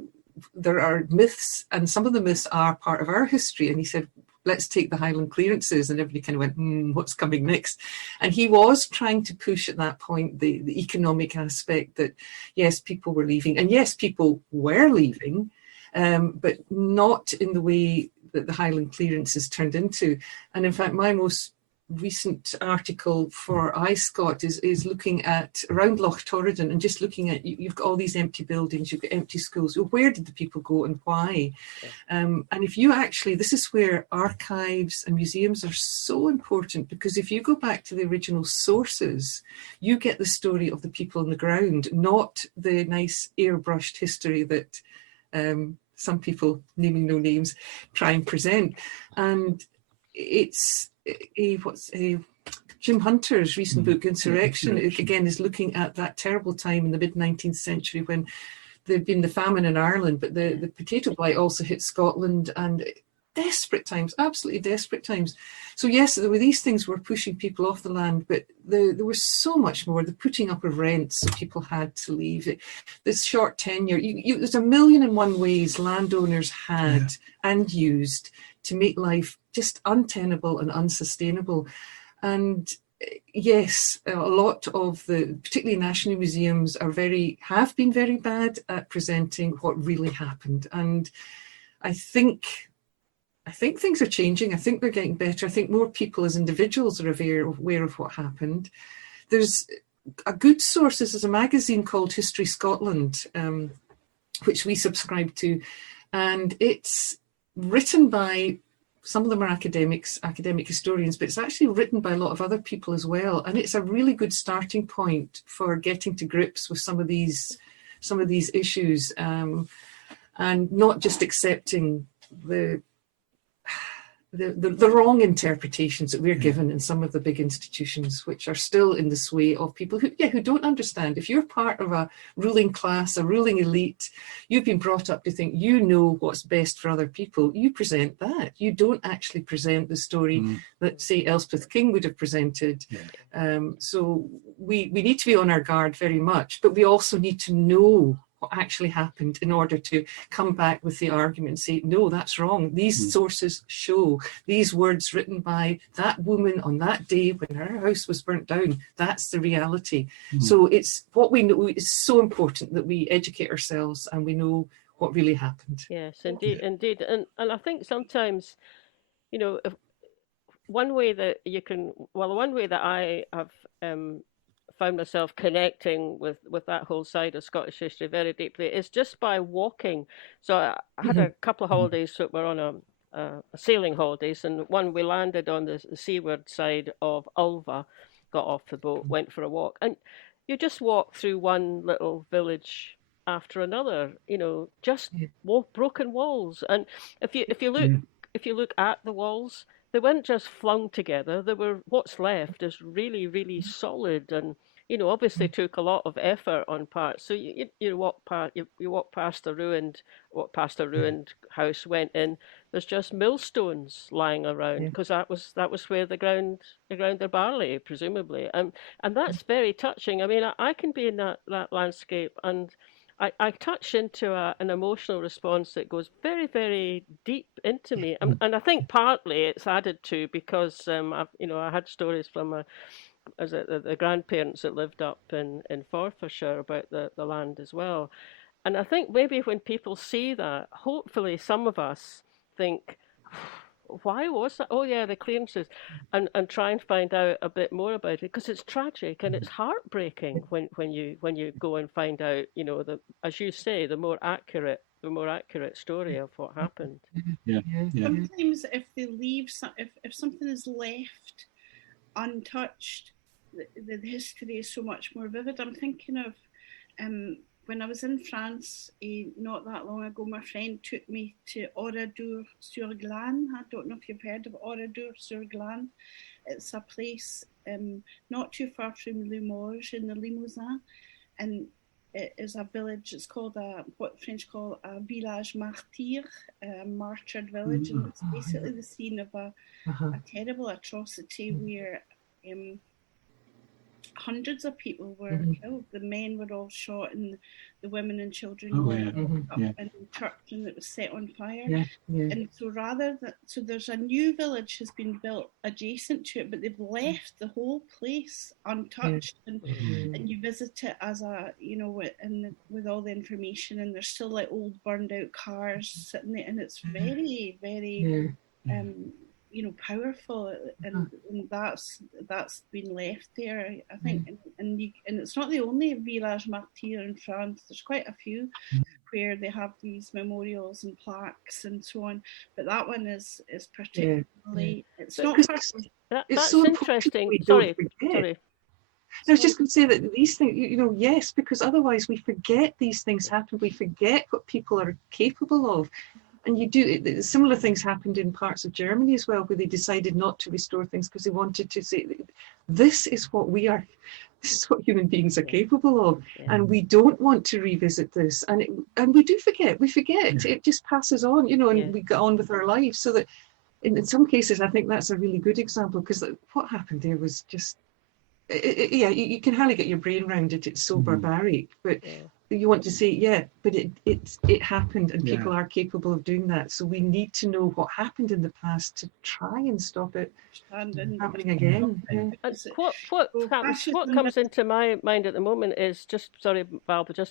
there are myths, and some of the myths are part of our history. And he said, let's take the Highland clearances. And everybody kind of went, what's coming next? And he was trying to push at that point the economic aspect that, yes, people were leaving. And yes, people were leaving, but not in the way that the Highland clearances turned into. And in fact, my most recent article for iScot is looking at around Loch Torridon, and just looking at, you've got all these empty buildings, you've got empty schools. Where did the people go and why? And if you actually, this is where archives and museums are so important, because if you go back to the original sources, you get the story of the people on the ground, not the nice airbrushed history that some people, naming no names, try and present. And it's Jim Hunter's recent book, Insurrection, again, is looking at that terrible time in the mid-19th century when there'd been the famine in Ireland, but the potato blight also hit Scotland, and desperate times, absolutely desperate times. So yes, there were these things were pushing people off the land, but there was so much more, the putting up of rents, so people had to leave. This short tenure, there's a million and one ways landowners had and used to make life just untenable and unsustainable. And yes, a lot of particularly national museums have been very bad at presenting what really happened. And I think things are changing. I think they're getting better. I think more people as individuals are aware of what happened. There's a good source. There's a magazine called History Scotland, which we subscribe to, and it's written by, some of them are academic historians, but it's actually written by a lot of other people as well. And it's a really good starting point for getting to grips with some of these issues, and not just accepting the wrong interpretations that we're given in some of the big institutions, which are still in the sway of people who don't understand. If you're part of a ruling class, a ruling elite, you've been brought up to think you know what's best for other people. You present that. You don't actually present the story that, say, Elspeth King would have presented. So we need to be on our guard very much, but we also need to know what actually happened in order to come back with the argument and say, no, that's wrong. These sources show these words written by that woman on that day when her house was burnt down. That's the reality. So it's what we know. It's so important that we educate ourselves and we know what really happened. Yes, indeed. And I think sometimes, one way that I have found myself connecting with that whole side of Scottish history very deeply is just by walking. So I had a couple of holidays that were on a sailing holidays, and one we landed on the seaward side of Ulva, got off the boat, went for a walk, and you just walk through one little village after another, just broken walls. And if you look at the walls, they weren't just flung together. They were, what's left is really, really solid, and obviously took a lot of effort on parts. So you walk past a ruined house, went in. There's just millstones lying around because that was where they ground their barley, presumably, and that's very touching. I mean, I can be in that landscape, and I touch into an emotional response that goes very, very deep into me, and I think partly it's added to because I had stories from the grandparents that lived up in Forfarshire about the land as well, and I think maybe when people see that, hopefully some of us think, why was that? Oh yeah, the clearances, and try and find out a bit more about it, because it's tragic and it's heartbreaking when you go and find out, as you say, the more accurate story of what happened. Sometimes if they leave, if something is left untouched, the history is so much more vivid. I'm thinking of when I was in France not that long ago, my friend took me to Oradour-sur-Glane. I don't know if you've heard of Oradour-sur-Glane. It's a place not too far from Limoges in the Limousin, and it is a village. It's called what French call a village martyr, a martyred village, and it's basically the scene of a terrible atrocity where hundreds of people were killed. The men were all shot, and the women and children were up in church, and it was set on fire. And so so there's a new village has been built adjacent to it, but they've left the whole place untouched, and you visit it as with all the information, and there's still like old burned out cars sitting there, and it's very, very powerful, and that's been left there, I think, and it's not the only village martyr in France. There's quite a few where they have these memorials and plaques and so on, but that one is particularly it's not that's so interesting. Sorry. I was just going to say that these things, yes, because otherwise we forget these things happen. We forget what people are capable of. And similar things happened in parts of Germany as well, where they decided not to restore things because they wanted to say, this is what we are, this is what human beings are capable of. And we don't want to revisit this. And we do forget, it just passes on, and we get on with our lives. So that in some cases, I think that's a really good example, because what happened there was just, you can hardly get your brain around it. It's so barbaric, but you want to say, but it happened, and people are capable of doing that. So we need to know what happened in the past to try and stop it happening again. What comes into my mind at the moment is just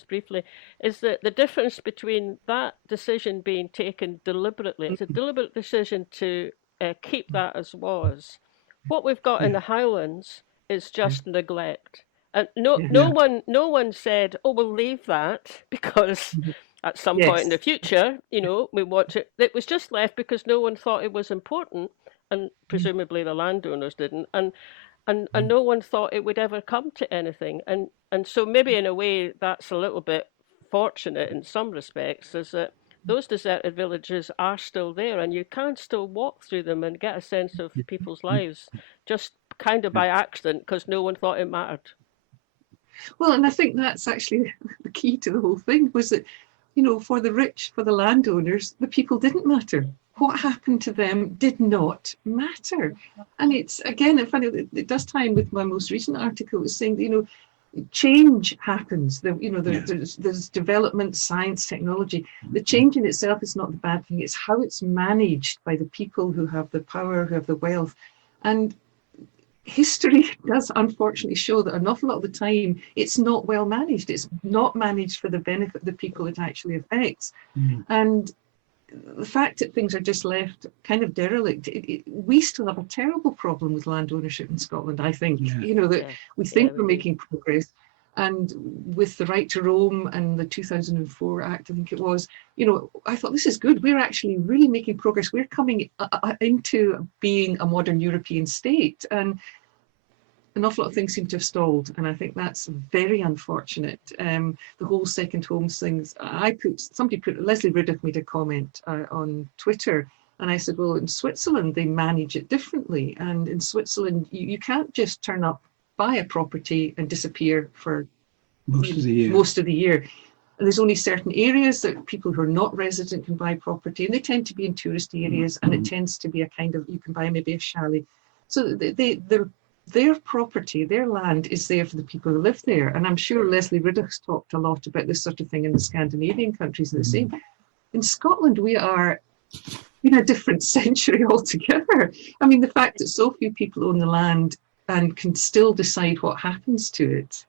briefly, is that the difference between that decision being taken deliberately, it's a deliberate decision to keep that as was. What we've got in the Highlands is just neglect. And no one said, "Oh, we'll leave that because at some point in the future, we want it." It was just left because no one thought it was important, and presumably the landowners didn't, and no one thought it would ever come to anything. And so maybe in a way that's a little bit fortunate in some respects, is that those deserted villages are still there, and you can still walk through them and get a sense of people's lives, just kind of by accident, because no one thought it mattered. Well, and I think that's actually the key to the whole thing, was that, you know, for the rich, for the landowners, the people didn't matter. What happened to them did not matter. And it's, again, it does tie in with my most recent article. It was saying that, you know, change happens. There's development, science, technology. The change in itself is not the bad thing. It's how it's managed by the people who have the power, who have the wealth. And history does unfortunately show that an awful lot of the time it's not well managed. It's not managed for the benefit of the people it actually affects. And the fact that things are just left kind of derelict, we still have a terrible problem with land ownership in Scotland, I think. You know, that we think we're making progress. And with the right to roam and the 2004 Act, I think it was, you know, I thought this is good. We're actually really making progress. We're coming into being a modern European state. And an awful lot of things seem to have stalled. And I think that's very unfortunate. The whole second homes things, Leslie Riddoch made a comment on Twitter. And I said, well, in Switzerland, they manage it differently. And in Switzerland, you can't just turn up, buy a property and disappear for most of the year. And there's only certain areas that people who are not resident can buy property, and they tend to be in tourist areas, and it tends to be a kind of, you can buy maybe a chalet. So their property, their land is there for the people who live there. And I'm sure Leslie Riddoch's talked a lot about this sort of thing in the Scandinavian countries and the same. In Scotland, we are in a different century altogether. I mean, the fact that so few people own the land and can still decide what happens to it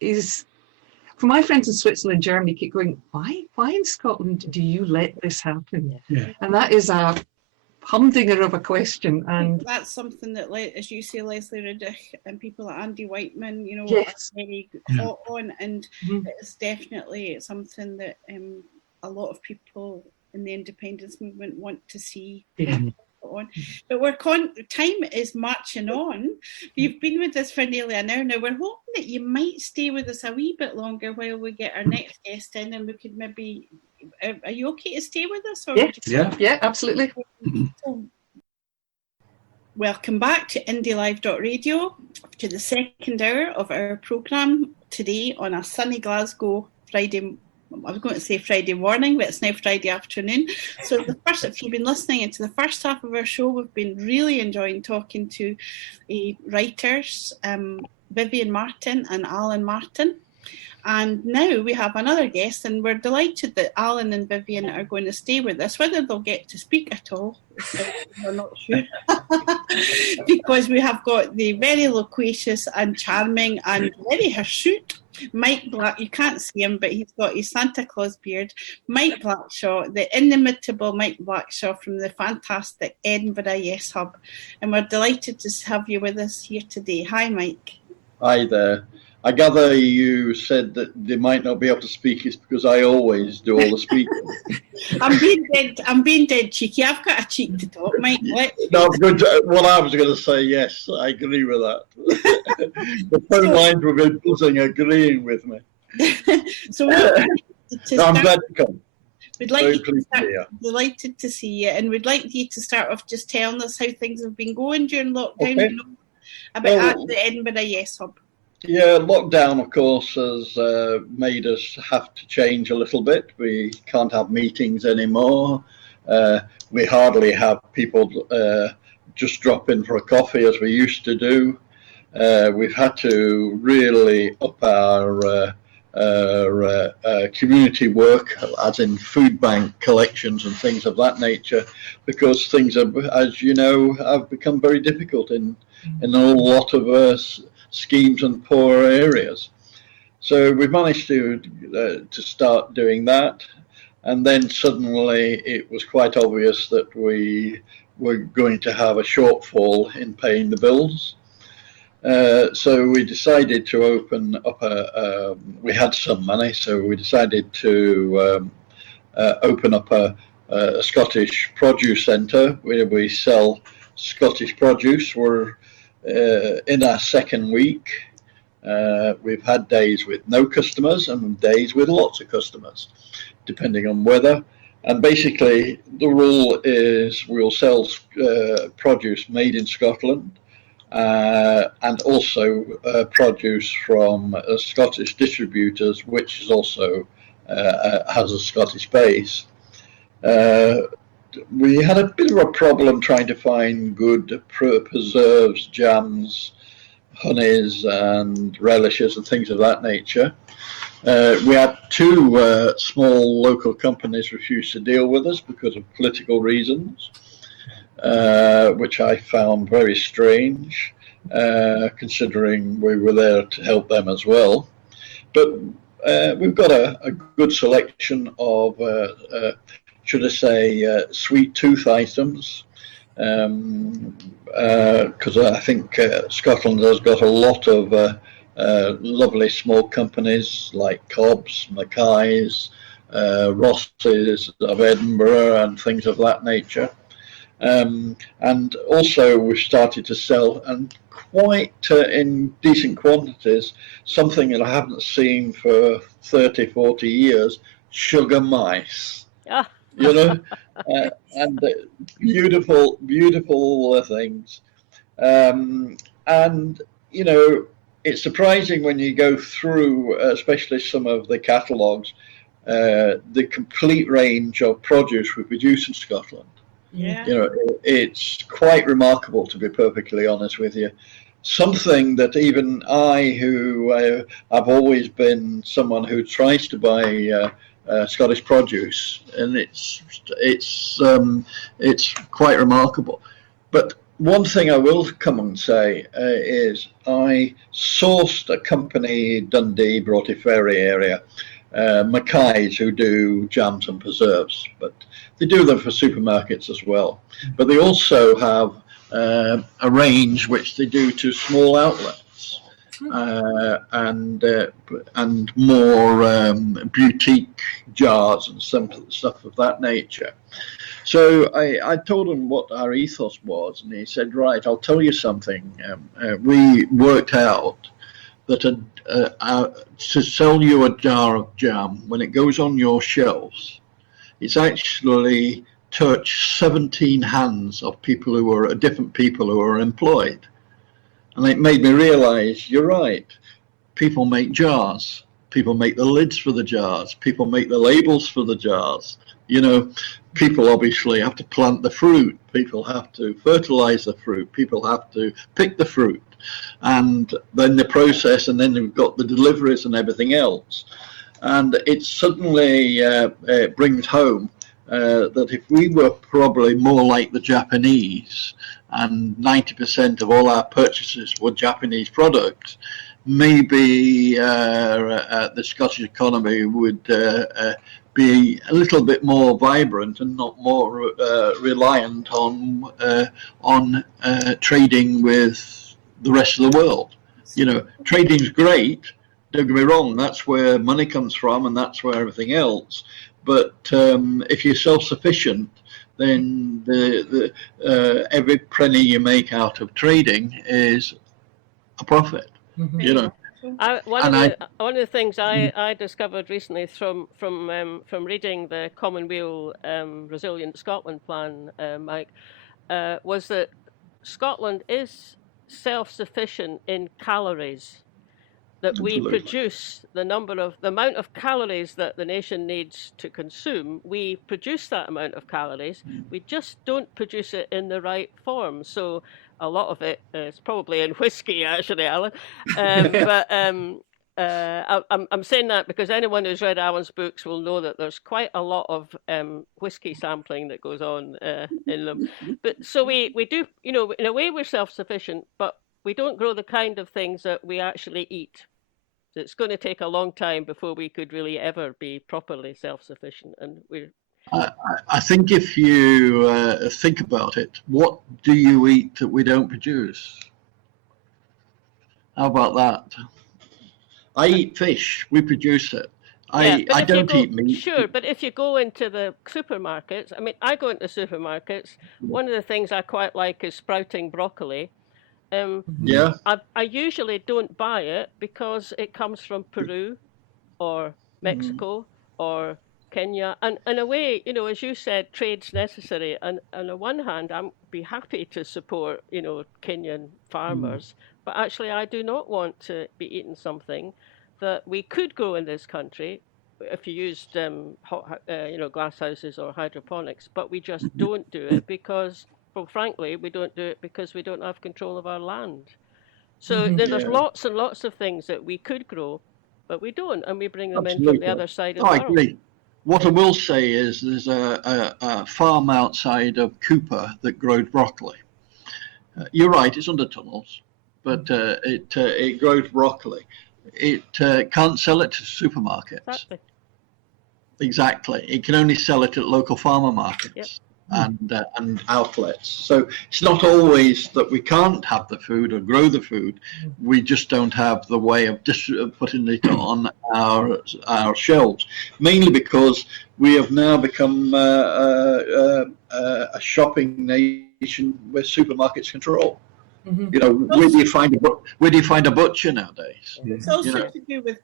is, for my friends in Switzerland and Germany keep going, why in Scotland do you let this happen? And that is a humdinger of a question. And that's something that, as you say, Leslie Riddoch and people like Andy Whiteman, you know, are very hot on, and it's definitely something that a lot of people in the independence movement want to see on. But time is marching on. You've been with us for nearly an hour now. We're hoping that you might stay with us a wee bit longer while we get our next guest in, and we could maybe, are you okay to stay with us? Or yeah, absolutely. So, welcome back to IndieLive.radio, to the second hour of our programme today on a sunny Glasgow Friday. I was going to say Friday morning, but it's now Friday afternoon. So if you've been listening into the first half of our show, we've been really enjoying talking to writers, Vivian Martin and Allan Martin. And now we have another guest, and we're delighted that Allan and Vivian are going to stay with us. Whether they'll get to speak at all, we're not sure. Because we have got the very loquacious and charming and very hirsute Mike Black. You can't see him, but he's got his Santa Claus beard. Mike Blackshaw, the inimitable Mike Blackshaw from the fantastic Edinburgh Yes Hub. And we're delighted to have you with us here today. Hi, Mike. Hi there. I gather you said that they might not be able to speak. It's because I always do all the speaking. I'm being dead cheeky. I've got a cheek to talk, Mike. No, good. Well, I was going to say yes. I agree with that. The phone lines were buzzing, agreeing with me. So I'm glad to come. We'd like delighted to see you, and we'd like you to start off just telling us how things have been going during lockdown. Okay. At the Edinburgh Yes Hub. Yeah, lockdown, of course, has made us have to change a little bit. We can't have meetings anymore. We hardly have people just drop in for a coffee as we used to do. We've had to really up our community work, as in food bank collections and things of that nature, because things have, as you know, have become very difficult in a lot of schemes and poorer areas. So we've managed to start doing that, and then suddenly it was quite obvious that we were going to have a shortfall in paying the bills. So we decided to open up we had some money, so we decided to open up a Scottish produce centre where we sell Scottish produce. We're in our second week. We've had days with no customers and days with lots of customers, depending on weather. And basically, the rule is we'll sell produce made in Scotland, and also produce from Scottish distributors, which is also has a Scottish base. We had a bit of a problem trying to find good preserves, jams, honeys, and relishes, and things of that nature. We had two small local companies refuse to deal with us because of political reasons, which I found very strange, considering we were there to help them as well. But we've got a good selection of, should I say, sweet tooth items, because I think Scotland has got a lot of lovely small companies like Cobb's, Mackay's, Ross's of Edinburgh, and things of that nature. And also we've started to sell, and quite in decent quantities, something that I haven't seen for 30, 40 years, sugar mice. Ah. You know, and beautiful, beautiful things. And, you know, it's surprising when you go through, especially some of the catalogues, the complete range of produce we produce in Scotland. Yeah. You know, it's quite remarkable, to be perfectly honest with you. Something that even I, who I've always been someone who tries to buy Scottish produce, and it's quite remarkable. But one thing I will come and say is I sourced a company, Dundee, Broughty Ferry area, Mackay's, who do jams and preserves, but they do them for supermarkets as well. But they also have a range which they do to small outlets, and more boutique jars and some stuff of that nature. So I told him what our ethos was, and he said, right, I'll tell you something. We worked out that to sell you a jar of jam, when it goes on your shelves, it's actually touched 17 hands of people who are different people who are employed. And it made me realize, you're right, people make jars, people make the lids for the jars, people make the labels for the jars. You know, people obviously have to plant the fruit, people have to fertilize the fruit, people have to pick the fruit, and then the process, and then we've got the deliveries and everything else. And it suddenly brings home that if we were probably more like the Japanese, and 90% of all our purchases were Japanese products, maybe the Scottish economy would be a little bit more vibrant and not more reliant on trading with the rest of the world. You know, trading's great, don't get me wrong, that's where money comes from and that's where everything else. But if you're self-sufficient, then every penny you make out of trading is a profit. Mm-hmm. You know. One of the things I discovered recently from reading the Commonweal Resilient Scotland Plan, Mike, was that Scotland is self-sufficient in calories. That we produce the amount of calories that the nation needs to consume. We produce that amount of calories. We just don't produce it in the right form. So a lot of it is probably in whiskey, actually, Alan. But I'm saying that because anyone who's read Alan's books will know that there's quite a lot of whiskey sampling that goes on in them. But so we do, you know, in a way we're self-sufficient, but we don't grow the kind of things that we actually eat. So it's going to take a long time before we could really ever be properly self-sufficient. And I think if you think about it, what do you eat that we don't produce? How about that? I eat fish. We produce it. I don't eat meat. Sure, but if you go into the supermarkets, I mean, I go into supermarkets. One of the things I quite like is sprouting broccoli. Yeah. I usually don't buy it because it comes from Peru or Mexico or Kenya. And in a way, you know, as you said, trade's necessary. And on the one hand, I'd be happy to support, you know, Kenyan farmers, but actually I do not want to be eating something that we could grow in this country if you used, you know, glass houses or hydroponics, but we just don't do it because, well, frankly, we don't do it because we don't have control of our land. So there's lots and lots of things that we could grow, but we don't, and we bring them in from the other side of the world. I agree. What I will say is there's a farm outside of Cooper that grows broccoli. You're right, it's under tunnels, but it grows broccoli. It can't sell it to supermarkets. Exactly. It can only sell it at local farmer markets. And outlets. So it's not always that we can't have the food or grow the food. We just don't have the way of putting it on our shelves. Mainly because we have now become a shopping nation where supermarkets control. You know, where do you find a butcher nowadays? It's also to do with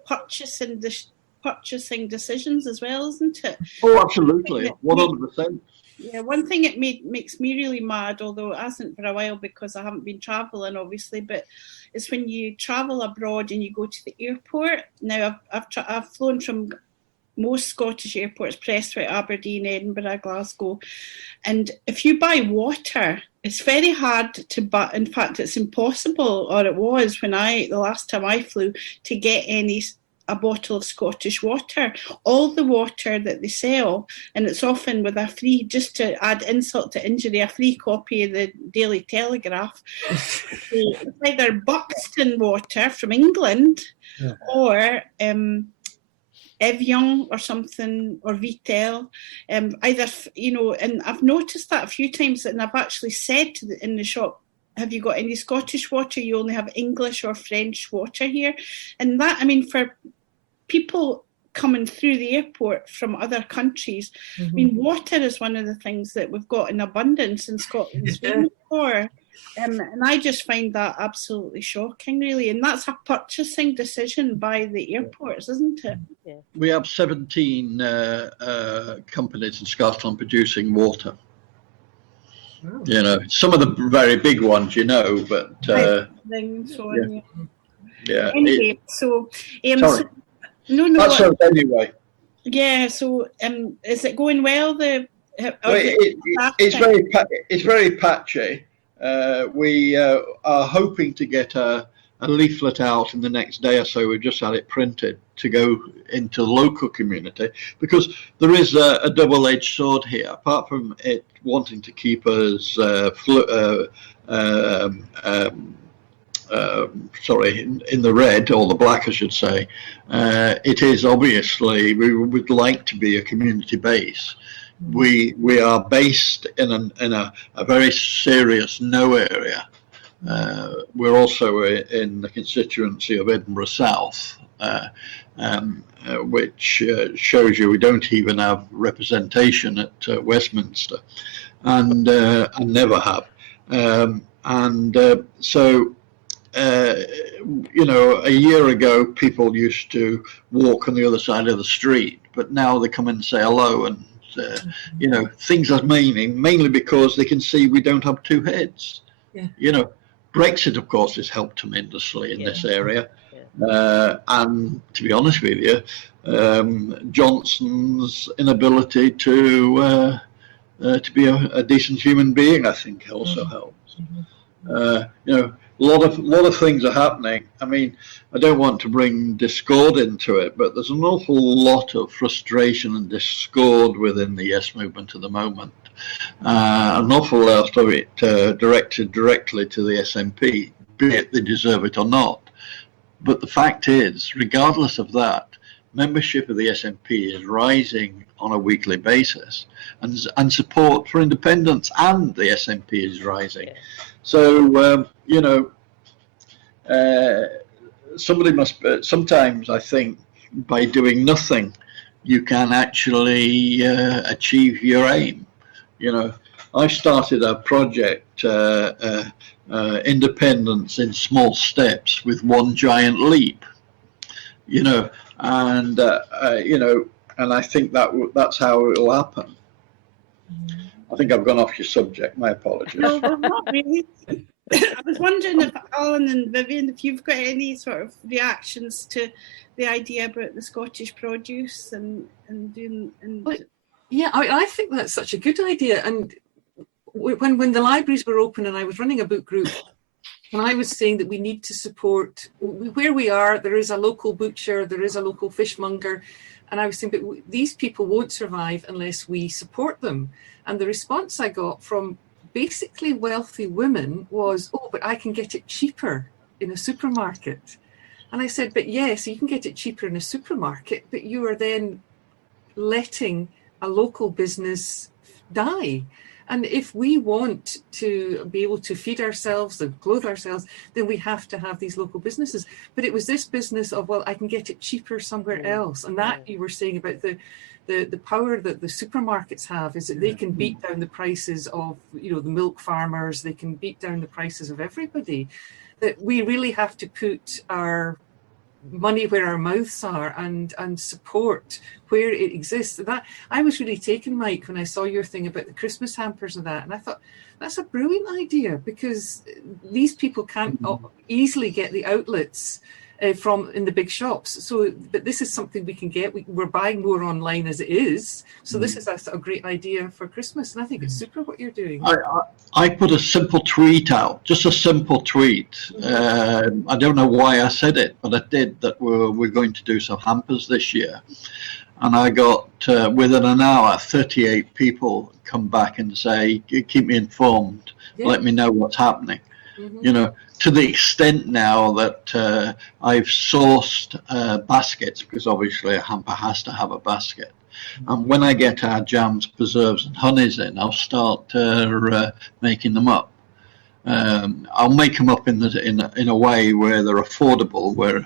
purchasing decisions as well, isn't it? Oh, absolutely, 100%. Yeah, one thing it makes me really mad, although it hasn't for a while because I haven't been travelling, obviously, but it's when you travel abroad and you go to the airport. Now, I've flown from most Scottish airports, Prestwick, Aberdeen, Edinburgh, Glasgow, and if you buy water, it's very hard to buy. In fact, it's impossible, or it was the last time I flew, to get a bottle of Scottish water. All the water that they sell, and it's often with a free, just to add insult to injury, a free copy of the Daily Telegraph. It's either Buxton water from England or Evian or something, or Vitel, either, you know, and I've noticed that a few times, and I've actually said in the shop, have you got any Scottish water? You only have English or French water here. And that, I mean, for people coming through the airport from other countries, I mean, water is one of the things that we've got in abundance in Scotland. And I just find that absolutely shocking, really. And that's a purchasing decision by the airports, isn't it? Yeah. We have 17 companies in Scotland producing water. Oh. You know, some of the very big ones, you know, but Anyway, so sorry. No. That's right, anyway. Yeah. So, is it going well? It's very patchy. We are hoping to get a leaflet out in the next day or so. We've just had it printed to go into the local community, because there is a double-edged sword here. Apart from it wanting to keep us in the red, or the black, I should say, it is obviously, we would like to be a community base. We are based in a very serious no area. We're also in the constituency of Edinburgh South, which shows you we don't even have representation at Westminster, and never have. So, you know, a year ago, people used to walk on the other side of the street, but now they come in and say hello, and you know, things are mainly because they can see we don't have two heads. You know, Brexit, of course, has helped tremendously in this area. And to be honest with you, Johnson's inability to be a decent human being, I think, also helps. You know, a lot of things are happening. I mean, I don't want to bring discord into it, but there's an awful lot of frustration and discord within the Yes movement at the moment. An awful lot of it directed directly to the SNP, be it they deserve it or not. But the fact is, regardless of that, membership of the SNP is rising on a weekly basis, and support for independence and the SNP is rising. So, you know, somebody must, sometimes I think by doing nothing, you can actually achieve your aim. You know, I started a project, independence in small steps with one giant leap, you know, and, you know, And I think that's how it will happen. I think I've gone off your subject. My apologies. No, well, not really. I was wondering if Allan and Vivian, if you've got any sort of reactions to the idea about the Scottish produce and doing. Yeah, I think that's such a good idea. And when the libraries were open and I was running a book group, and I was saying that we need to support where we are. There is a local butcher, there is a local fishmonger, and I was saying, but these people won't survive unless we support them. And the response I got from basically wealthy women was, oh, but I can get it cheaper in a supermarket. And I said, but yes, you can get it cheaper in a supermarket, but you are then letting a local business die. And if we want to be able to feed ourselves and clothe ourselves, then we have to have these local businesses. But it was this business of, well, I can get it cheaper somewhere else. And that you were saying about the power that the supermarkets have is that they can beat down the prices of, the milk farmers, they can beat down the prices of everybody. That we really have to put our money where our mouths are and support where it exists. That I was really taken, Mike, when I saw your thing about the Christmas hampers and that, and I thought that's a brilliant idea, because these people can't easily get the outlets from in the big shops. So, but this is something we can get. We're buying more online as it is. So this is a great idea for Christmas, and I think it's super what you're doing. I put a simple tweet out, just a simple tweet. I don't know why I said it, but I did, that we're going to do some hampers this year. And I got, within an hour, 38 people come back and say, keep me informed, let me know what's happening. To the extent now that I've sourced baskets, because obviously a hamper has to have a basket. And when I get our jams, preserves and honeys in, I'll start making them up. I'll make them up in a way where they're affordable, where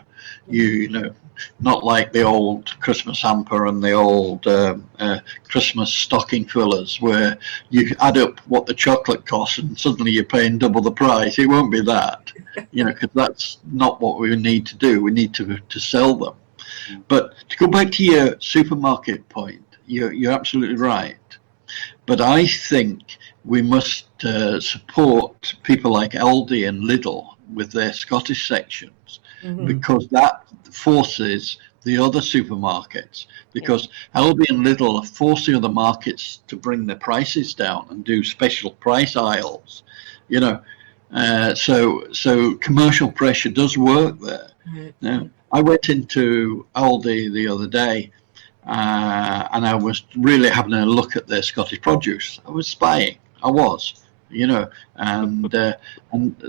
not like the old Christmas hamper and the old Christmas stocking fillers, where you add up what the chocolate costs and suddenly you're paying double the price. It won't be that, because that's not what we need to do. We need to sell them. But to go back to your supermarket point, you're absolutely right. But I think we must support people like Aldi and Lidl with their Scottish sections, because that forces the other supermarkets, because Aldi and Lidl are forcing other markets to bring their prices down and do special price aisles, so commercial pressure does work there. Now, I went into Aldi the other day and I was really having a look at their Scottish produce. I was spying. I was, and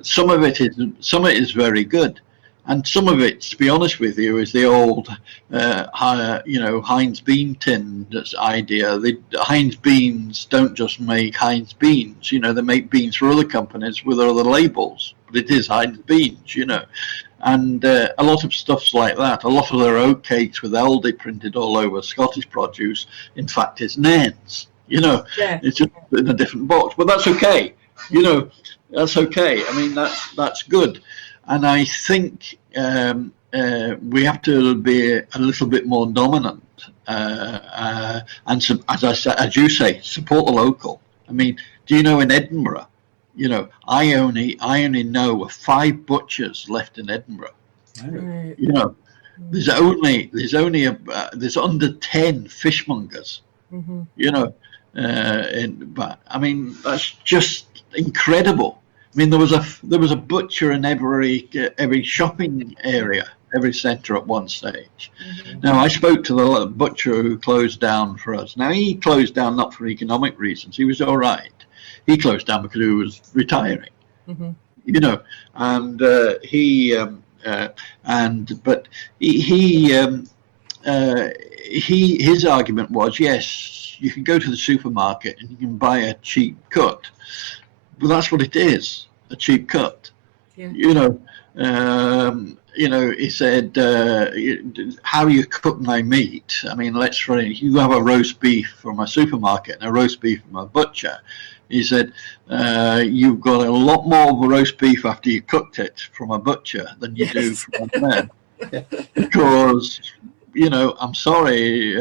some of it is very good, and some of it, to be honest with you, is the old, Heinz bean tin idea. The Heinz beans don't just make Heinz beans. They make beans for other companies with other labels, but it is Heinz beans. And a lot of stuff's like that. A lot of their oat cakes with Aldi printed all over Scottish produce, in fact, it's Nairn's. It's just in a different box, but that's okay. That's okay. I mean, that's good. And I think we have to be a little bit more dominant, and as you say, support the local. I mean, do you know in Edinburgh? I only know of 5 butchers left in Edinburgh. There's under 10 fishmongers. But I mean, that's just incredible. I mean, there was a butcher in every shopping area, every centre at one stage. Now, I spoke to the butcher who closed down for us. Now, he closed down not for economic reasons. He was all right. He closed down because he was retiring. And his argument was, yes, you can go to the supermarket and you can buy a cheap cut, but that's what it is, a cheap cut. He said, how you cook my meat? I mean, you have a roast beef from a supermarket and a roast beef from a butcher. He said, you've got a lot more roast beef after you cooked it from a butcher than you do from a man. Because you know, I'm sorry,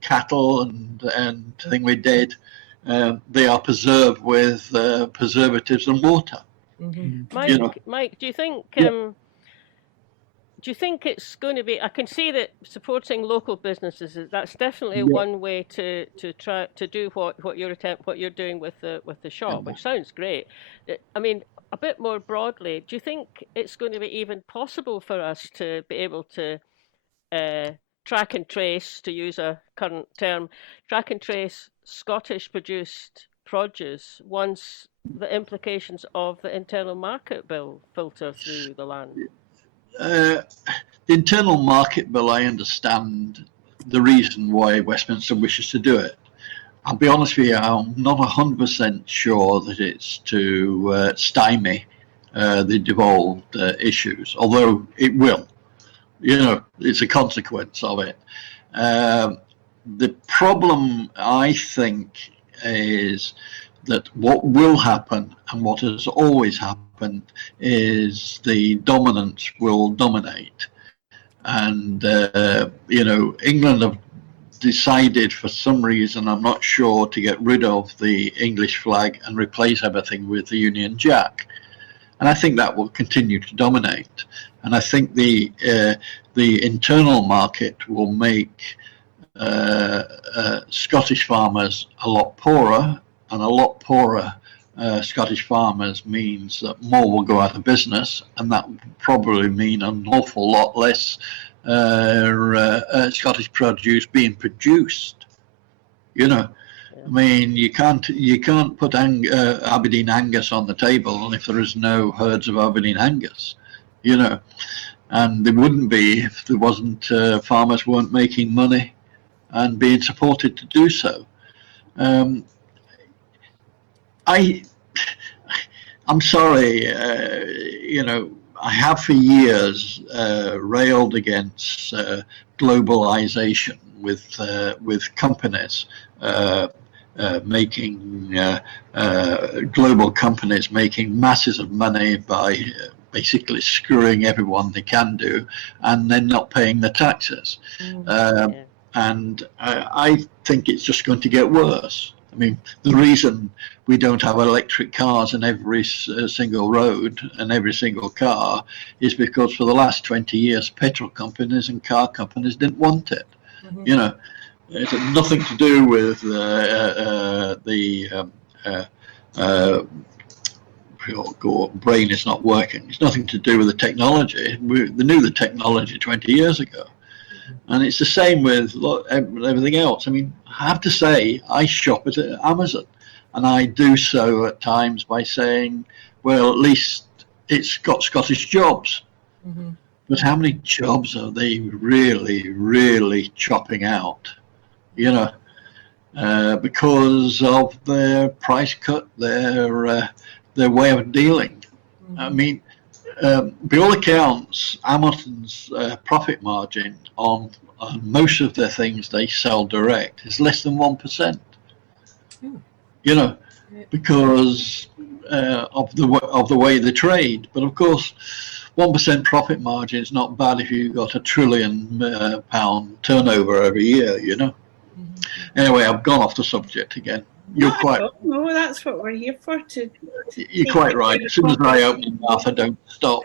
cattle and thing we did, they are preserved with preservatives and water. Mike, You know. Mike, do you think it's going to be? I can see that supporting local businesses, that's definitely one way to try to do what you're doing with the shop, which sounds great. I mean, a bit more broadly, do you think it's going to be even possible for us to be able to track and trace, to use a current term, track and trace Scottish produced produce once the implications of the internal market bill filter through the land? The internal market bill, I understand the reason why Westminster wishes to do it. I'll be honest with you, I'm not 100% sure that it's to stymie the devolved issues, although it will. You know, it's a consequence of it. The problem, I think, is that what will happen and what has always happened is the dominance will dominate. And, you know, England have decided for some reason, I'm not sure, to get rid of the English flag and replace everything with the Union Jack. And I think that will continue to dominate. And I think the internal market will make Scottish farmers a lot poorer, and a lot poorer Scottish farmers means that more will go out of business, and that will probably mean an awful lot less Scottish produce being produced. You know, I mean, you can't put Aberdeen Angus on the table if there is no herds of Aberdeen Angus. You know, and there wouldn't be if there wasn't farmers weren't making money and being supported to do so. I'm sorry, you know, I have for years railed against globalization with companies making global companies making masses of money by basically screwing everyone they can do, and then not paying the taxes. And I think it's just going to get worse. I mean, the reason we don't have electric cars in every single road and every single car is because for the last 20 years, petrol companies and car companies didn't want it. You know, it had nothing to do with brain is not working. It's nothing to do with the technology. They knew the technology 20 years ago. And it's the same with everything else. I mean, I have to say, I shop at Amazon, and I do so at times by saying, well, at least it's got Scottish jobs. But how many jobs are they really, really chopping out? You know, because of their price cut, their way of dealing. I mean, by all accounts, Hamilton's profit margin on most of the things they sell direct is less than 1%. You know, because of the way they trade. But of course, 1% profit margin is not bad if you've got £1 trillion turnover every year. You know. Anyway, I've gone off the subject again. You're quite. No, that's what we're here for. You're quite right. As soon as I open my mouth, I don't stop.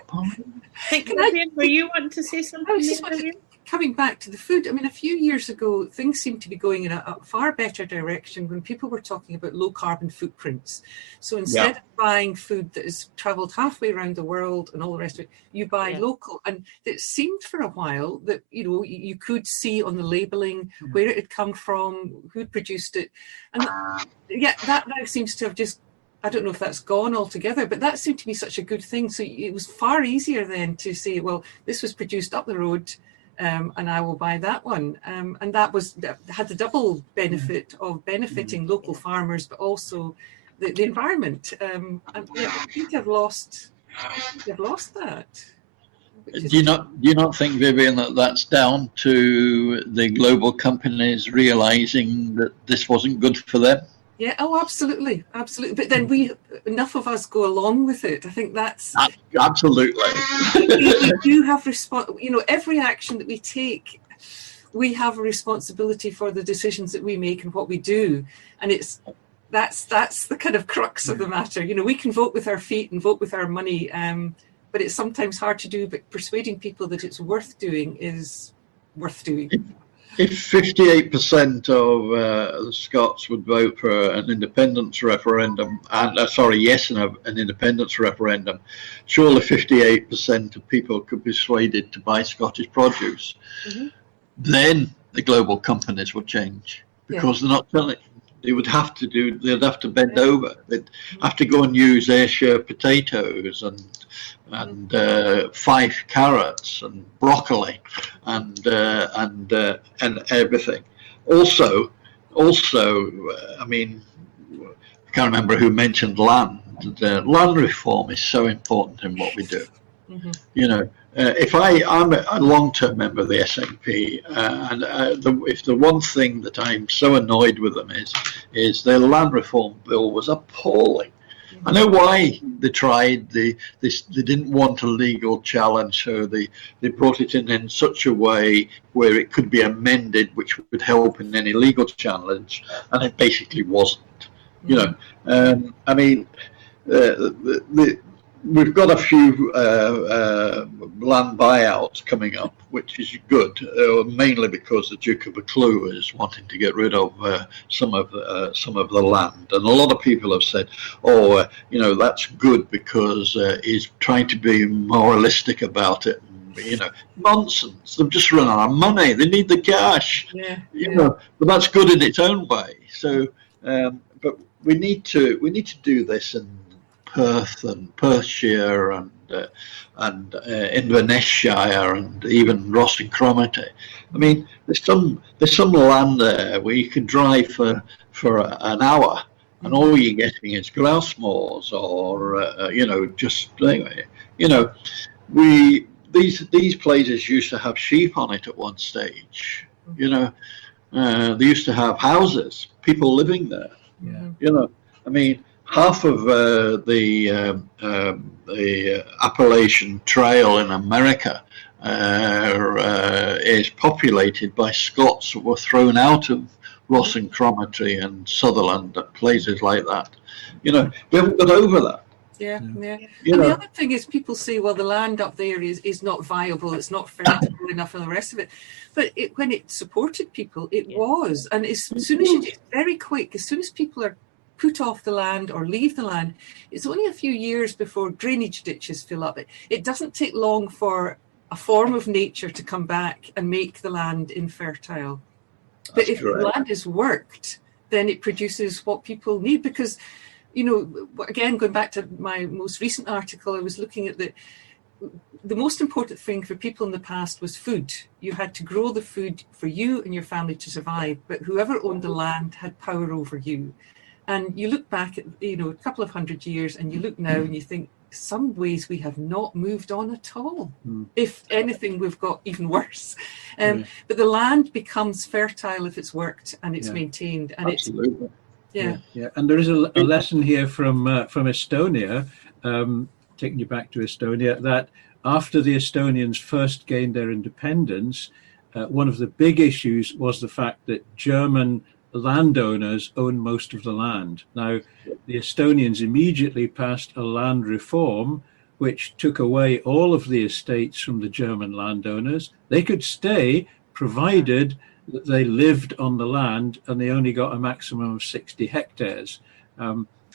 Vivian, were you want to say something? Coming back to the food, I mean, a few years ago, things seemed to be going in a far better direction when people were talking about low carbon footprints. So instead of buying food that has travelled halfway around the world and all the rest of it, you buy local. And it seemed for a while that, you know, you could see on the labelling where it had come from, who'd produced it. And that now seems to have just, I don't know if that's gone altogether, but that seemed to be such a good thing. So it was far easier then to say, well, this was produced up the road, and I will buy that one. And that had the double benefit of benefiting local farmers, but also the environment. And I think they've lost that. Do you not think, Vivian, that that's down to the global companies realizing that this wasn't good for them? Yeah, oh, absolutely. But then enough of us go along with it. I think that's... Absolutely. we do have you know, every action that we take we have a responsibility for the decisions that we make and what we do. And that's the kind of crux of the matter. You know, we can vote with our feet and vote with our money, but it's sometimes hard to do, but persuading people that it's worth doing is worth doing. If 58% of the Scots would vote for an independence referendum, and yes, an independence referendum, surely 58% of people could be persuaded to buy Scottish produce. Mm-hmm. Then the global companies would change, because they're not telling. They'd have to bend over. They'd have to go and use Ayrshire potatoes and Fife carrots and broccoli and everything. Also, I mean, I can't remember who mentioned land. Land reform is so important in what we do. Mm-hmm. You know, if I'm a long-term member of the SNP, and if the one thing that I'm so annoyed with them is their land reform bill was appalling. I know why they tried. They didn't want a legal challenge, so they brought it in such a way where it could be amended, which would help in any legal challenge, and it basically wasn't. You know, I mean, we've got a few land buyouts coming up, which is good, mainly because the Duke of Buccleuch is wanting to get rid of some of the land, and a lot of people have said, "Oh, you know, that's good because he's trying to be moralistic about it." You know, nonsense. They've just run out of money. They need the cash. You know, but that's good in its own way. So, but we need to do this in Perth and Perthshire and Inverness-shire and even Ross and Cromarty. I mean, there's some land there where you can drive for an hour, and all you're getting is grouse moors or you know, just you know, these places used to have sheep on it at one stage. You know, they used to have houses, people living there. You know, I mean, half of the Appalachian Trail in America is populated by Scots that were thrown out of Ross and Cromarty and Sutherland and places like that. You know, we haven't got over that. Yeah. You and know, the other thing is, people say, well, the land up there is not viable, it's not fertile enough, and the rest of it. But when it supported people, it was. And as soon as it's very quick, as soon as people are put off the land or leave the land, it's only a few years before drainage ditches fill up. It doesn't take long for a form of nature to come back and make the land infertile. But if the land is worked, then it produces what people need. Because, you know, again, going back to my most recent article, I was looking at the most important thing for people in the past was food. You had to grow the food for you and your family to survive, but whoever owned the land had power over you. And you look back at, you know, a couple of hundred years, and you look now and you think, some ways we have not moved on at all. If anything, we've got even worse. But the land becomes fertile if it's worked and it's maintained. And absolutely. Yeah. And there is a lesson here from Estonia, taking you back to Estonia, that after the Estonians first gained their independence, one of the big issues was the fact that German landowners own most of the land. Now, the Estonians immediately passed a land reform which took away all of the estates from the German landowners. They could stay provided that they lived on the land, and they only got a maximum of 60 hectares.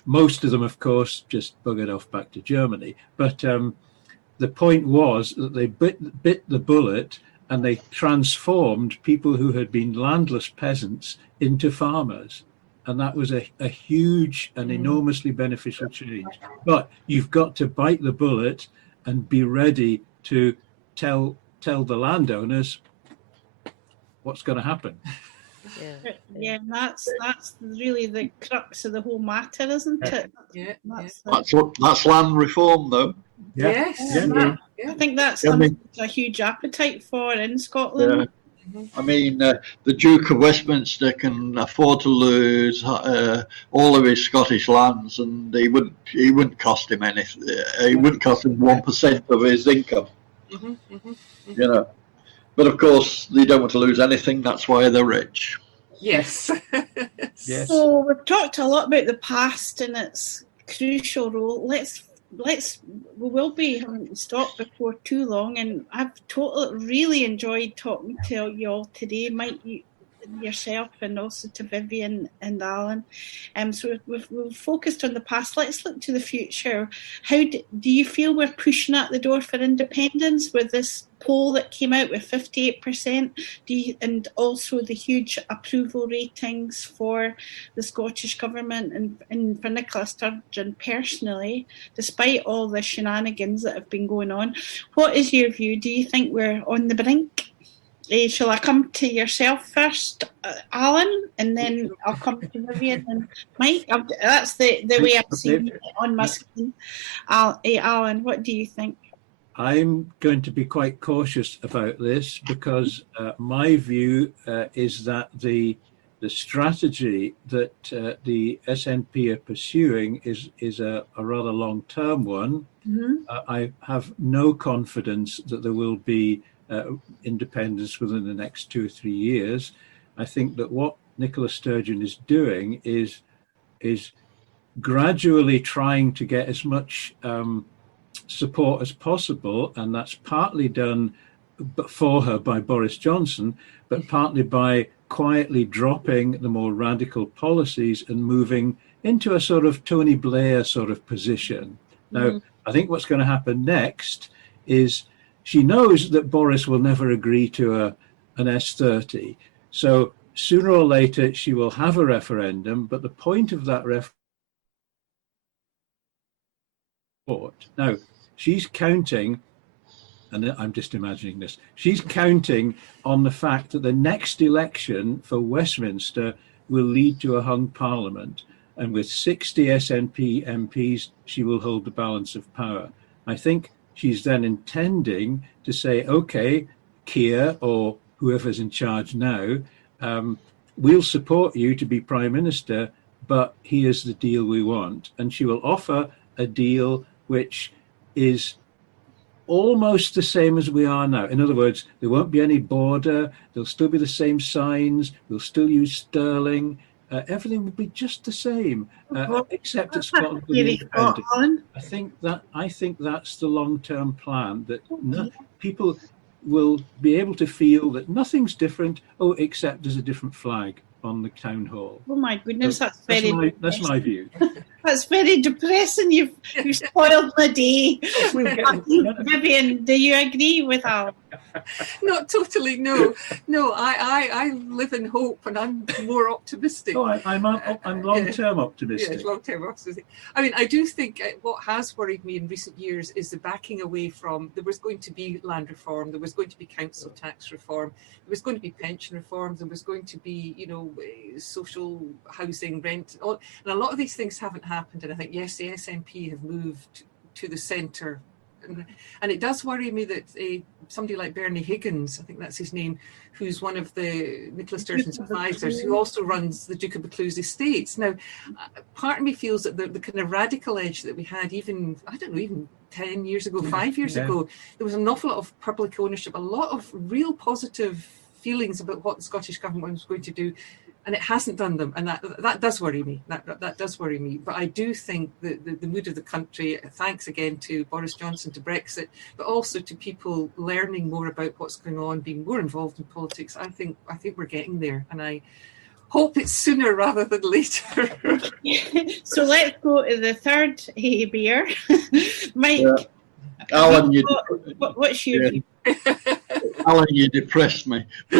Most of them, of course, just buggered off back to Germany. But the point was that they bit the bullet, and they transformed people who had been landless peasants into farmers. And that was a huge and enormously beneficial change. But you've got to bite the bullet and be ready to tell the landowners what's going to happen. Yeah, that's really the crux of the whole matter, isn't it? That's land reform, though. Yes. I think that's something there's a huge appetite for in Scotland. I mean, the Duke of Westminster can afford to lose all of his Scottish lands, and he wouldn't cost him anything. It wouldn't cost him 1% of his income. You know, But of course, they don't want to lose anything. That's why they're rich. Yes. Yes. So we've talked a lot about the past and its crucial role. We will be having to stop before too long, and I've really enjoyed talking to you all today, Mike, yourself, and also to Vivian and Allan. So we've focused on the past. Let's look to the future. How do you feel we're pushing at the door for independence with this poll that came out with 58%? And also the huge approval ratings for the Scottish government and for Nicola Sturgeon personally, despite all the shenanigans that have been going on? What is your view? Do you think we're on the brink? Shall I come to yourself first, Allan, and then I'll come to Vivian and Mike? That's the way I'm seeing it on my screen. Allan, what do you think? I'm going to be quite cautious about this because my view is that the strategy that the SNP are pursuing is a rather long-term one. Mm-hmm. I have no confidence that there will be independence within the next 2 or 3 years. I think that what Nicola Sturgeon is doing is gradually trying to get as much support as possible, and that's partly done for her by Boris Johnson, but partly by quietly dropping the more radical policies and moving into a sort of Tony Blair sort of position. Now, I think what's going to happen next is she knows that Boris will never agree to an S30. So sooner or later, she will have a referendum, but the point of that referendum. Now, she's counting, and I'm just imagining this, she's counting on the fact that the next election for Westminster will lead to a hung parliament. And with 60 SNP MPs, she will hold the balance of power. I think she's then intending to say, okay, Keir or whoever's in charge now, we'll support you to be Prime Minister, but here's the deal we want. And she will offer a deal which is almost the same as we are now. In other words, there won't be any border, there'll still be the same signs, we'll still use sterling, everything will be just the same, except that Scotland will be independent. I think that's the long-term plan, that people will be able to feel that nothing's different, except there's a different flag on the town hall. Oh my goodness, so that's my view. That's very depressing. You've spoiled my day. Vivian, do you agree with Allan? Not totally, no. I live in hope, and I'm more optimistic. I'm long-term optimistic. Yes, long-term optimistic. I mean, I do think what has worried me in recent years is the backing away from, there was going to be land reform, there was going to be council tax reform, there was going to be pension reform, there was going to be, social housing, rent, and a lot of these things haven't happened. And I think, yes, the SNP have moved to the centre. And it does worry me that somebody like Bernie Higgins, I think that's his name, who's one of the Nicola Sturgeon's advisors, who also runs the Duke of Buccleuch's estates. Now, part of me feels that the kind of radical edge that we had even 10 years ago, 5 years ago, there was an awful lot of public ownership, a lot of real positive feelings about what the Scottish government was going to do. And it hasn't done them, and that does worry me. That does worry me. But I do think that the mood of the country, thanks again to Boris Johnson, to Brexit, but also to people learning more about what's going on, being more involved in politics. I think we're getting there, and I hope it's sooner rather than later. So let's go to the third beer, Mike. Allan, what's your view? Allan, you depressed me. I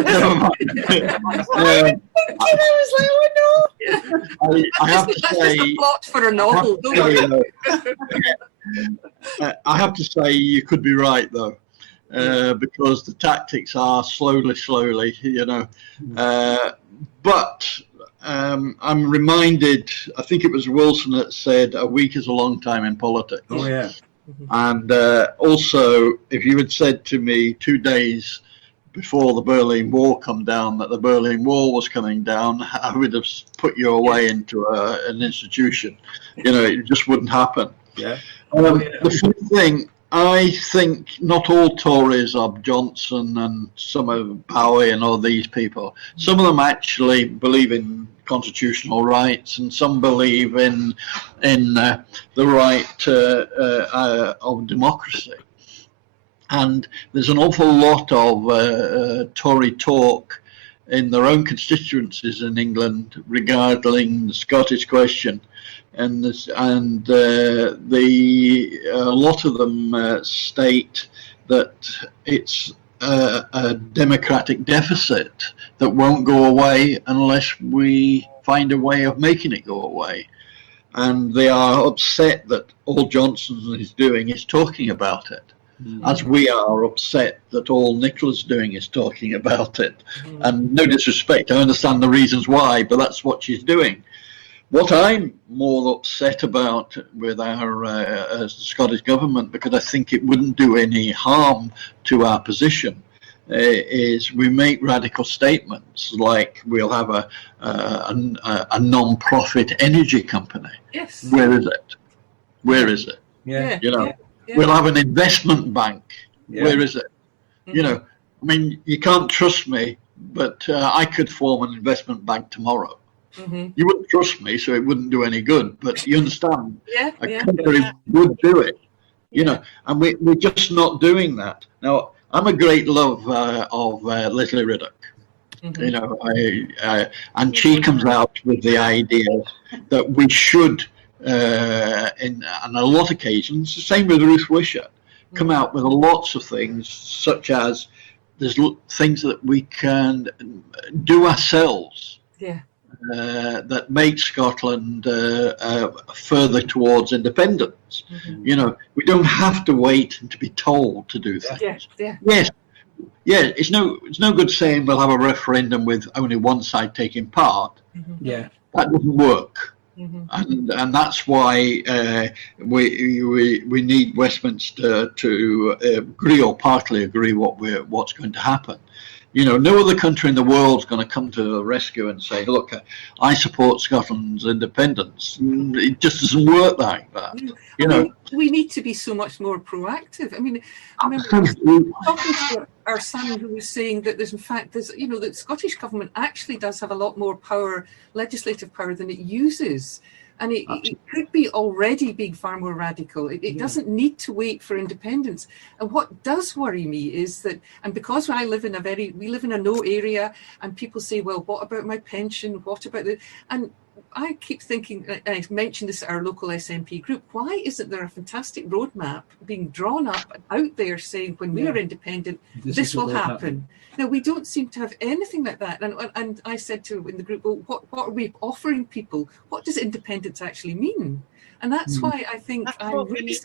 have to say, a plot for a novel. I have to say, you could be right though, because the tactics are slowly, But I'm reminded. I think it was Wilson that said, "A week is a long time in politics." Oh yeah. And also, if you had said to me 2 days before the Berlin Wall come down that the Berlin Wall was coming down, I would have put you away into an institution. It just wouldn't happen. Yeah. The funny thing I think not all Tories are Johnson and some of Bowie and all these people. Some of them actually believe in constitutional rights, and some believe in the right of democracy. And there's an awful lot of Tory talk in their own constituencies in England regarding the Scottish question. And a lot of them state that it's a democratic deficit that won't go away unless we find a way of making it go away. And they are upset that all Johnson is doing is talking about it, as we are upset that all Nicola's doing is talking about it. And no disrespect, I understand the reasons why, but that's what she's doing. What I'm more upset about with our Scottish government, because I think it wouldn't do any harm to our position, is we make radical statements like we'll have a non-profit energy company. Yes. Where is it? Where is it? Yeah. You know, we'll have an investment bank. Yeah. Where is it? You know, I mean, you can't trust me, but I could form an investment bank tomorrow. You wouldn't trust me, so it wouldn't do any good. But you understand, a country would do it, you know, and we're just not doing that. Now, I'm a great love of Leslie Riddoch, you know, and she comes out with the idea that we should, on a lot of occasions, the same with Ruth Wishart, come out with lots of things, such as there's things that we can do ourselves. Yeah. That make Scotland further towards independence. You know, we don't have to wait and to be told to do things. Yes, it's no good saying we'll have a referendum with only one side taking part. That doesn't work. And that's why we need Westminster to agree or partly agree what's going to happen. You know, no other country in the world is going to come to the rescue and say, look, I support Scotland's independence. It just doesn't work like that. You know, we need to be so much more proactive. I mean, I remember talking to our son who was saying that you know, the Scottish government actually does have a lot more power, legislative power, than it uses. And it could be already being far more radical. It doesn't need to wait for independence. And what does worry me is that, and because we live in a no area, and people say, well, what about my pension? What about the, and I keep thinking, I mentioned this at our local SNP group, why isn't there a fantastic roadmap being drawn up out there saying when we are independent, this will happen? Now, we don't seem to have anything like that. And I said to in the group, well, what are we offering people? What does independence actually mean? And that's why I think I'm really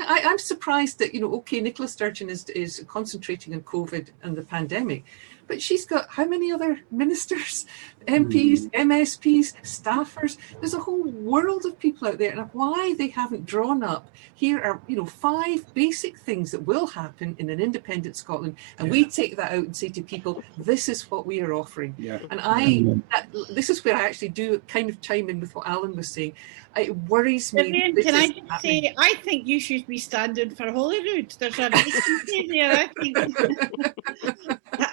I'm surprised that, you know, okay, Nicola Sturgeon is concentrating on COVID and the pandemic, but she's got how many other ministers, MPs, MSPs, staffers? There's a whole world of people out there, and why they haven't drawn up, here are, you know, 5 basic things that will happen in an independent Scotland, and we take that out and say to people, this is what we are offering. And this is where I actually do kind of chime in with what Allan was saying. It worries me. Vivian, can I just say, I think you should be standing for Holyrood. There's a vacancy there, I think.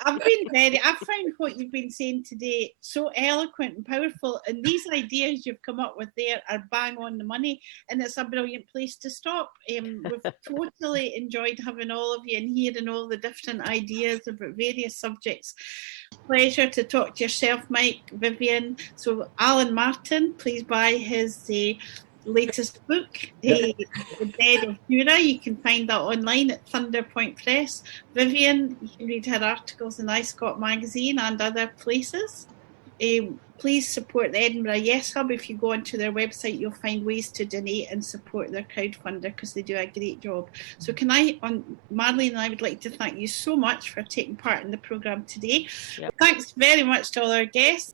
I've found what you've been saying today so eloquent and powerful, and these ideas you've come up with there are bang on the money, and it's a brilliant place to stop. We've totally enjoyed having all of you and hearing all the different ideas about various subjects. Pleasure to talk to yourself, Mike, Vivian. So Allan Martin, please buy his latest book, The Dead of Jura. You can find that online at Thunderpoint Press. Vivian, you can read her articles in iScot magazine and other places. Please support the Edinburgh Yes Hub. If you go onto their website, you'll find ways to donate and support their crowdfunder, because they do a great job. So Marlene and I would like to thank you so much for taking part in the programme today. Thanks very much to all our guests.